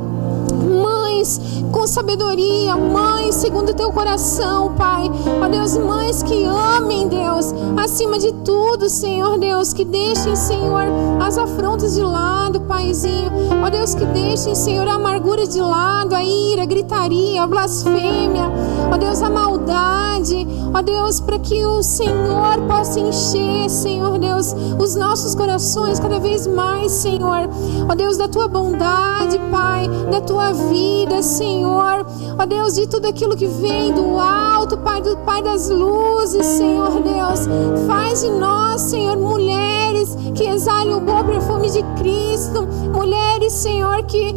mães com sabedoria, mães segundo o Teu coração, Pai, ó Deus, mães que amem, Deus, acima de tudo, Senhor Deus, que deixem, Senhor, as afrontas de lado, Paizinho, ó Deus, que deixem, Senhor, a amargura de lado, a ira, a gritaria, a blasfêmia, ó Deus, a maldade, ó Deus, para que o Senhor possa encher, Senhor Deus, os nossos corações cada vez mais, Senhor, ó Deus, da Tua bondade, Pai, da Tua vida, Senhor, ó Deus, de tudo aquilo que vem do alto, Pai, do Pai das luzes, Senhor Deus, faz de nós, Senhor, mulheres que exalem o bom perfume de Cristo, mulheres, Senhor, que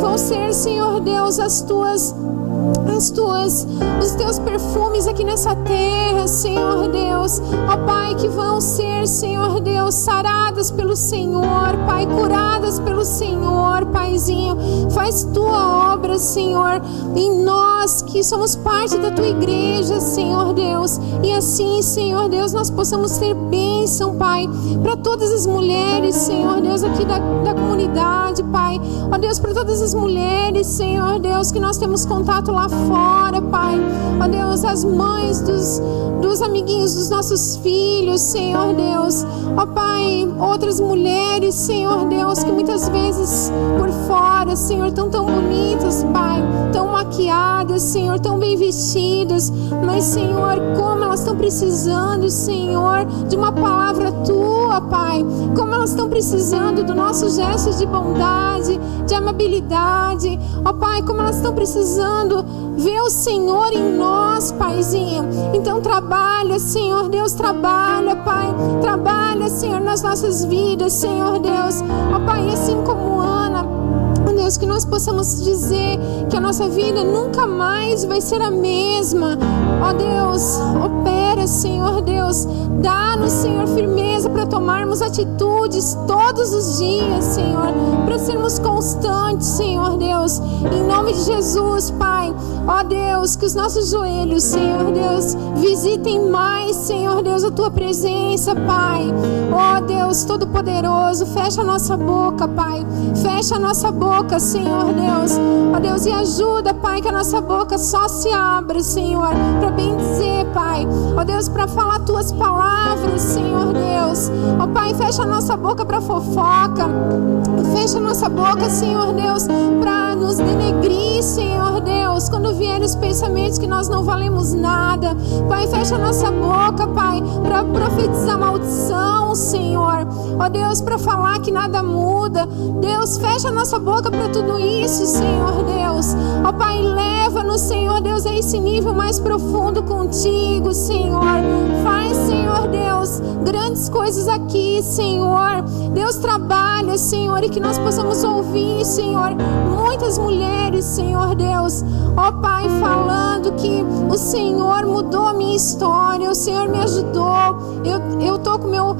vão ser, Senhor Deus, os Teus perfumes aqui nessa terra, Senhor Deus, ó Pai, que vão ser, Senhor Deus, saradas pelo Senhor, Pai, curadas pelo Senhor, Paizinho, faz Tua obra, Senhor, em nós que somos parte da Tua igreja, Senhor Deus, e assim, Senhor Deus, nós possamos ser bênção, Pai, para todas as mulheres, Senhor Deus, aqui da comunidade, Pai, ó Deus, para todas as mulheres, Senhor Deus, que nós temos contato lá fora, Pai, ó Deus, as mães dos amiguinhos dos nossos filhos, Senhor Deus, ó Pai, outras mulheres, Senhor Deus, que muitas vezes por fora, Senhor, tão bonitas, Pai, tão maquiadas, Senhor, tão bem vestidas, mas, Senhor, como elas estão precisando, Senhor, de uma palavra Tua, Pai, como elas estão precisando do nosso gesto de bondade, de amabilidade, ó Pai, como elas estão precisando ver o Senhor em nós, Paizinho. Então trabalha, Senhor Deus, trabalha, Pai, trabalha, Senhor, nas nossas vidas, Senhor Deus, ó Pai, assim como Ana, ó Deus, que nós possamos dizer que a nossa vida nunca mais vai ser a mesma, ó Deus, opera, Senhor Deus, dá-nos, Senhor, firmeza para tomarmos atitudes todos os dias, Senhor, para sermos constantes, Senhor Deus, em nome de Jesus, Pai, Ó Deus, que os nossos joelhos, Senhor Deus, visitem mais, Senhor Deus, a Tua presença, Pai. Ó Deus Todo-Poderoso, fecha a nossa boca, Pai. Fecha a nossa boca, Senhor Deus. Ó Deus, e ajuda, Pai, que a nossa boca só se abra, Senhor, para bendizer, Pai. Ó Deus, para falar Tuas palavras, Senhor Deus. Ó Pai, fecha a nossa boca para fofoca. Fecha a nossa boca, Senhor Deus, para nos denegrir, Senhor Deus, quando vierem os pensamentos que nós não valemos nada. Pai, fecha a nossa boca, Pai, para profetizar maldição, Senhor. Ó Deus, para falar que nada muda. Deus, fecha a nossa boca para tudo isso, Senhor Deus. Ó Pai, leva-nos, Senhor Deus, a esse nível mais profundo contigo, Senhor. Faz, Senhor Deus, grandes coisas aqui, Senhor. Deus, trabalha, Senhor, e que nós possamos ouvir, Senhor, muitas mulheres, Senhor Deus, ó Pai, falando que o Senhor mudou a minha história, o Senhor me ajudou. Eu tô com meu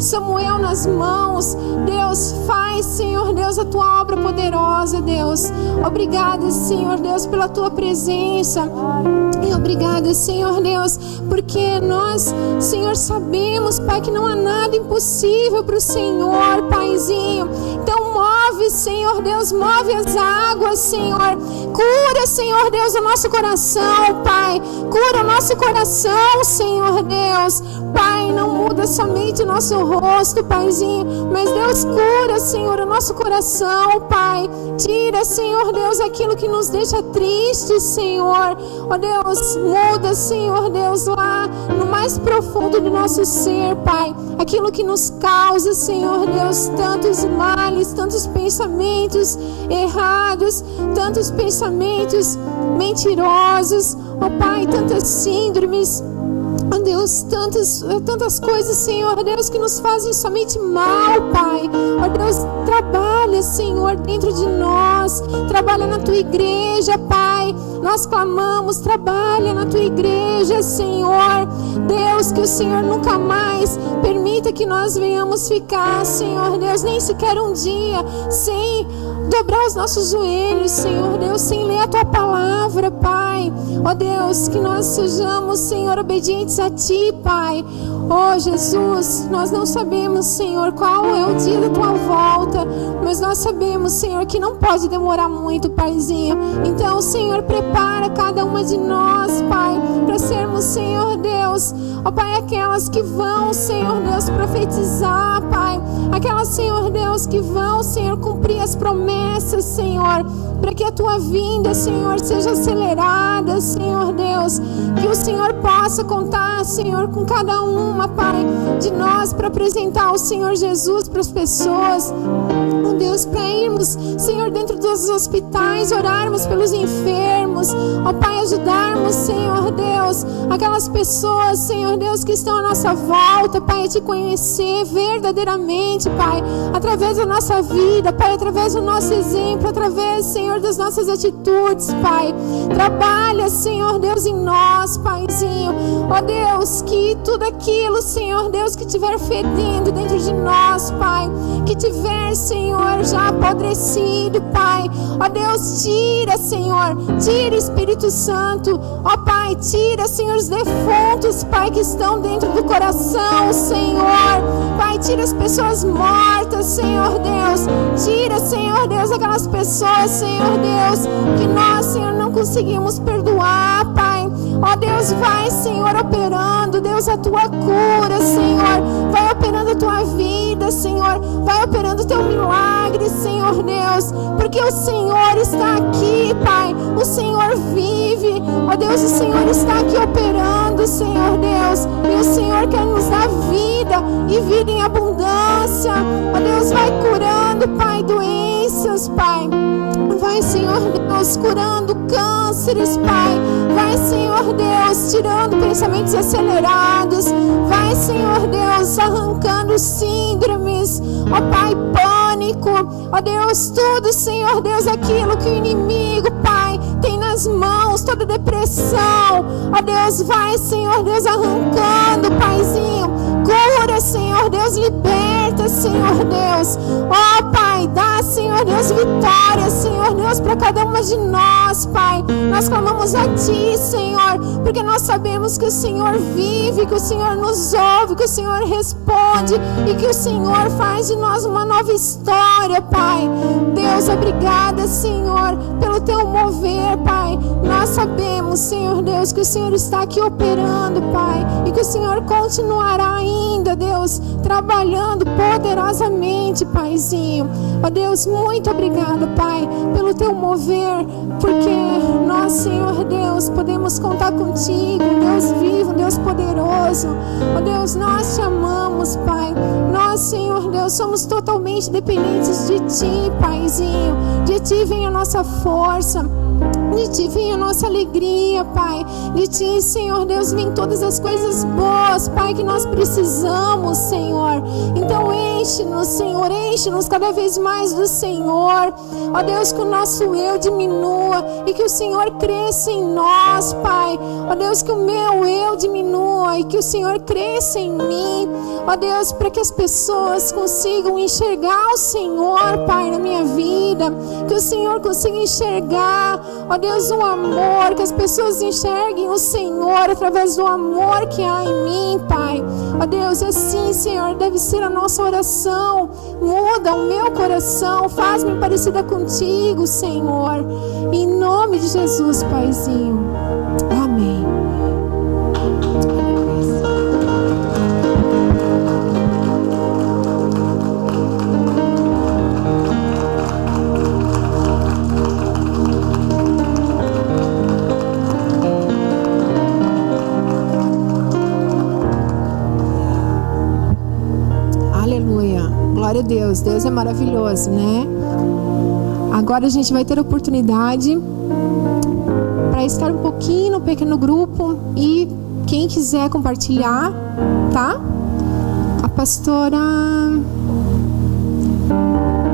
Samuel nas mãos. Deus, faz, Senhor Deus, a Tua obra poderosa, Deus. Obrigada, Senhor Deus, pela Tua presença. E obrigada, Senhor Deus, porque nós, Senhor, sabemos, Pai, que não há nada impossível para o Senhor, Paizinho. Então move, Senhor Deus, move as águas, Senhor. Cura, Senhor Deus, o nosso coração, Pai. Cura o nosso coração, Senhor Deus. Pai, não muda somente o nosso rosto, Paizinho, mas Deus, cura, Senhor, o nosso coração, Pai. Tira, Senhor Deus, aquilo que nos deixa triste, Senhor. Ó Deus, muda, Senhor Deus, lá no mais profundo do nosso ser, Pai. Aquilo que nos causa, Senhor Deus, tantos males, tantos pensamentos errados, tantos pensamentos mentirosos, ó Pai, tantas síndromes. Ó Deus, tantas coisas, Senhor Deus, que nos fazem somente mal, Pai. Ó Deus, trabalha, Senhor, dentro de nós. Trabalha na Tua igreja, Pai. Nós clamamos, trabalha na Tua igreja, Senhor. Deus, que o Senhor nunca mais permita que nós venhamos ficar, Senhor Deus, nem sequer um dia sem dobrar os nossos joelhos, Senhor Deus, sem ler a Tua palavra, Pai. Ó Deus, que nós sejamos, Senhor, obedientes a Ti, Pai. Ó Jesus, nós não sabemos, Senhor, qual é o dia da Tua volta, mas nós sabemos, Senhor, que não pode demorar muito, Paizinho. Então, Senhor, prepara cada uma de nós, Pai, para sermos, Senhor Deus, ó Pai, aquelas que vão, Senhor Deus, profetizar, Pai. Aquelas, Senhor Deus, que vão, Senhor, cumprir as promessas, Senhor, para que a Tua vinda, Senhor, seja acelerada, Senhor Deus. Que o Senhor possa contar, Senhor, com cada uma, Pai, de nós, para apresentar o Senhor Jesus para as pessoas. Ó Deus, para irmos, Senhor, dentro dos hospitais, orarmos pelos enfermos. Ó Pai, ajudarmos, Senhor Deus, aquelas pessoas, Senhor Deus, que estão à nossa volta, Pai, a Te conhecer verdadeiramente, Pai, através da nossa vida, Pai, através do nosso exemplo, através, Senhor, das nossas atitudes, Pai. Trabalha, Senhor Deus, em nós, Paizinho. Ó Deus, que tudo aquilo, Senhor Deus, que estiver fedendo dentro de nós, Pai, que tiver, Senhor, já apodrecido, Pai. Ó Deus, tira, Senhor, tira, Espírito Santo. Ó Pai, tira, Senhor, os defuntos, Pai, que estão dentro do coração, Senhor. Pai, tira as pessoas mortas, Senhor Deus. Tira, Senhor Deus, aquelas pessoas, Senhor Deus, que nós, Senhor, não conseguimos perdoar, Pai. Ó Deus, vai, Senhor, operando, Deus, a Tua cura, Senhor. Vai operando a Tua vida, Senhor. Vai operando o Teu milagre, Senhor Deus. Porque o Senhor está aqui, Pai. O Senhor vive. Ó Deus, o Senhor está aqui operando, Senhor Deus. E o Senhor quer nos dar vida e vida em abundância. Ó Deus, vai curando, Pai, doenças, Pai. Vai, Senhor Deus, curando cânceres, Pai. Vai, Senhor Deus, tirando pensamentos acelerados. Vai, Senhor Deus, arrancando síndromes. Ó Pai, pânico. Ó Deus, tudo, Senhor Deus, aquilo que o inimigo, Pai, tem nas mãos, toda depressão. Ó Deus, vai, Senhor Deus, arrancando, Paizinho. Cura, Senhor Deus, liberta, Senhor Deus. Ó Pai, dá, Senhor Deus, vitória, Senhor Deus, para cada uma de nós, Pai. Nós clamamos a Ti, Senhor, porque nós sabemos que o Senhor vive, que o Senhor nos ouve, que o Senhor responde e que o Senhor faz de nós uma nova história, Pai. Deus, obrigada, Senhor, pelo Teu mover, Pai. Nós sabemos, Senhor Deus, que o Senhor está aqui operando, Pai, e que o Senhor continuará ainda, Deus, trabalhando poderosamente, Paizinho. Ó Deus, muito obrigada, Pai, pelo Teu mover, porque nós, Senhor Deus, podemos contar contigo, um Deus vivo, um Deus poderoso. Ó Deus, nós te amamos, Pai. Nós, Senhor Deus, somos totalmente dependentes de Ti, Paizinho. De Ti vem a nossa força, de Ti vem a nossa alegria, Pai. De Ti, Senhor Deus, vem todas as coisas boas, Pai, que nós precisamos, Senhor. Então enche-nos, Senhor, enche-nos cada vez mais do Senhor. Ó Deus, que o nosso eu diminua e que o Senhor cresça em nós, Pai. Ó Deus, que o meu eu diminua e que o Senhor cresça em mim. Ó Deus, para que as pessoas consigam enxergar o Senhor, Pai, na minha vida. Que o Senhor consiga enxergar, ó Deus, o amor, que as pessoas enxerguem o Senhor através do amor que há em mim, Pai. Ó Deus, assim, Senhor, deve ser a nossa oração. Muda o meu coração, faz-me parecida contigo, Senhor. Em nome de Jesus, Paizinho. Amém. Glória a Deus, Deus é maravilhoso, né? Agora a gente vai ter a oportunidade para estar um pouquinho no pequeno grupo e quem quiser compartilhar, tá? A pastora,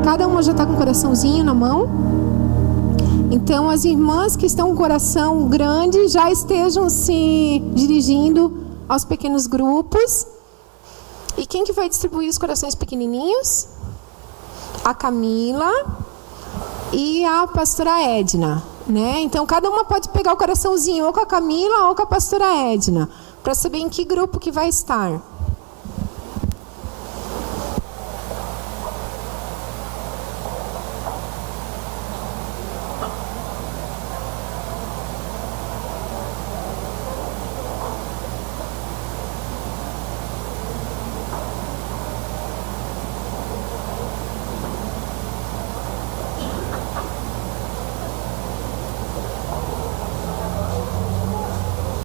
cada uma já está com um coraçãozinho na mão. Então as irmãs que estão com o coração grande já estejam se dirigindo aos pequenos grupos. E quem que vai distribuir os corações pequenininhos? A Camila e a pastora Edna, né? Então cada uma pode pegar o coraçãozinho ou com a Camila ou com a pastora Edna, para saber em que grupo que vai estar.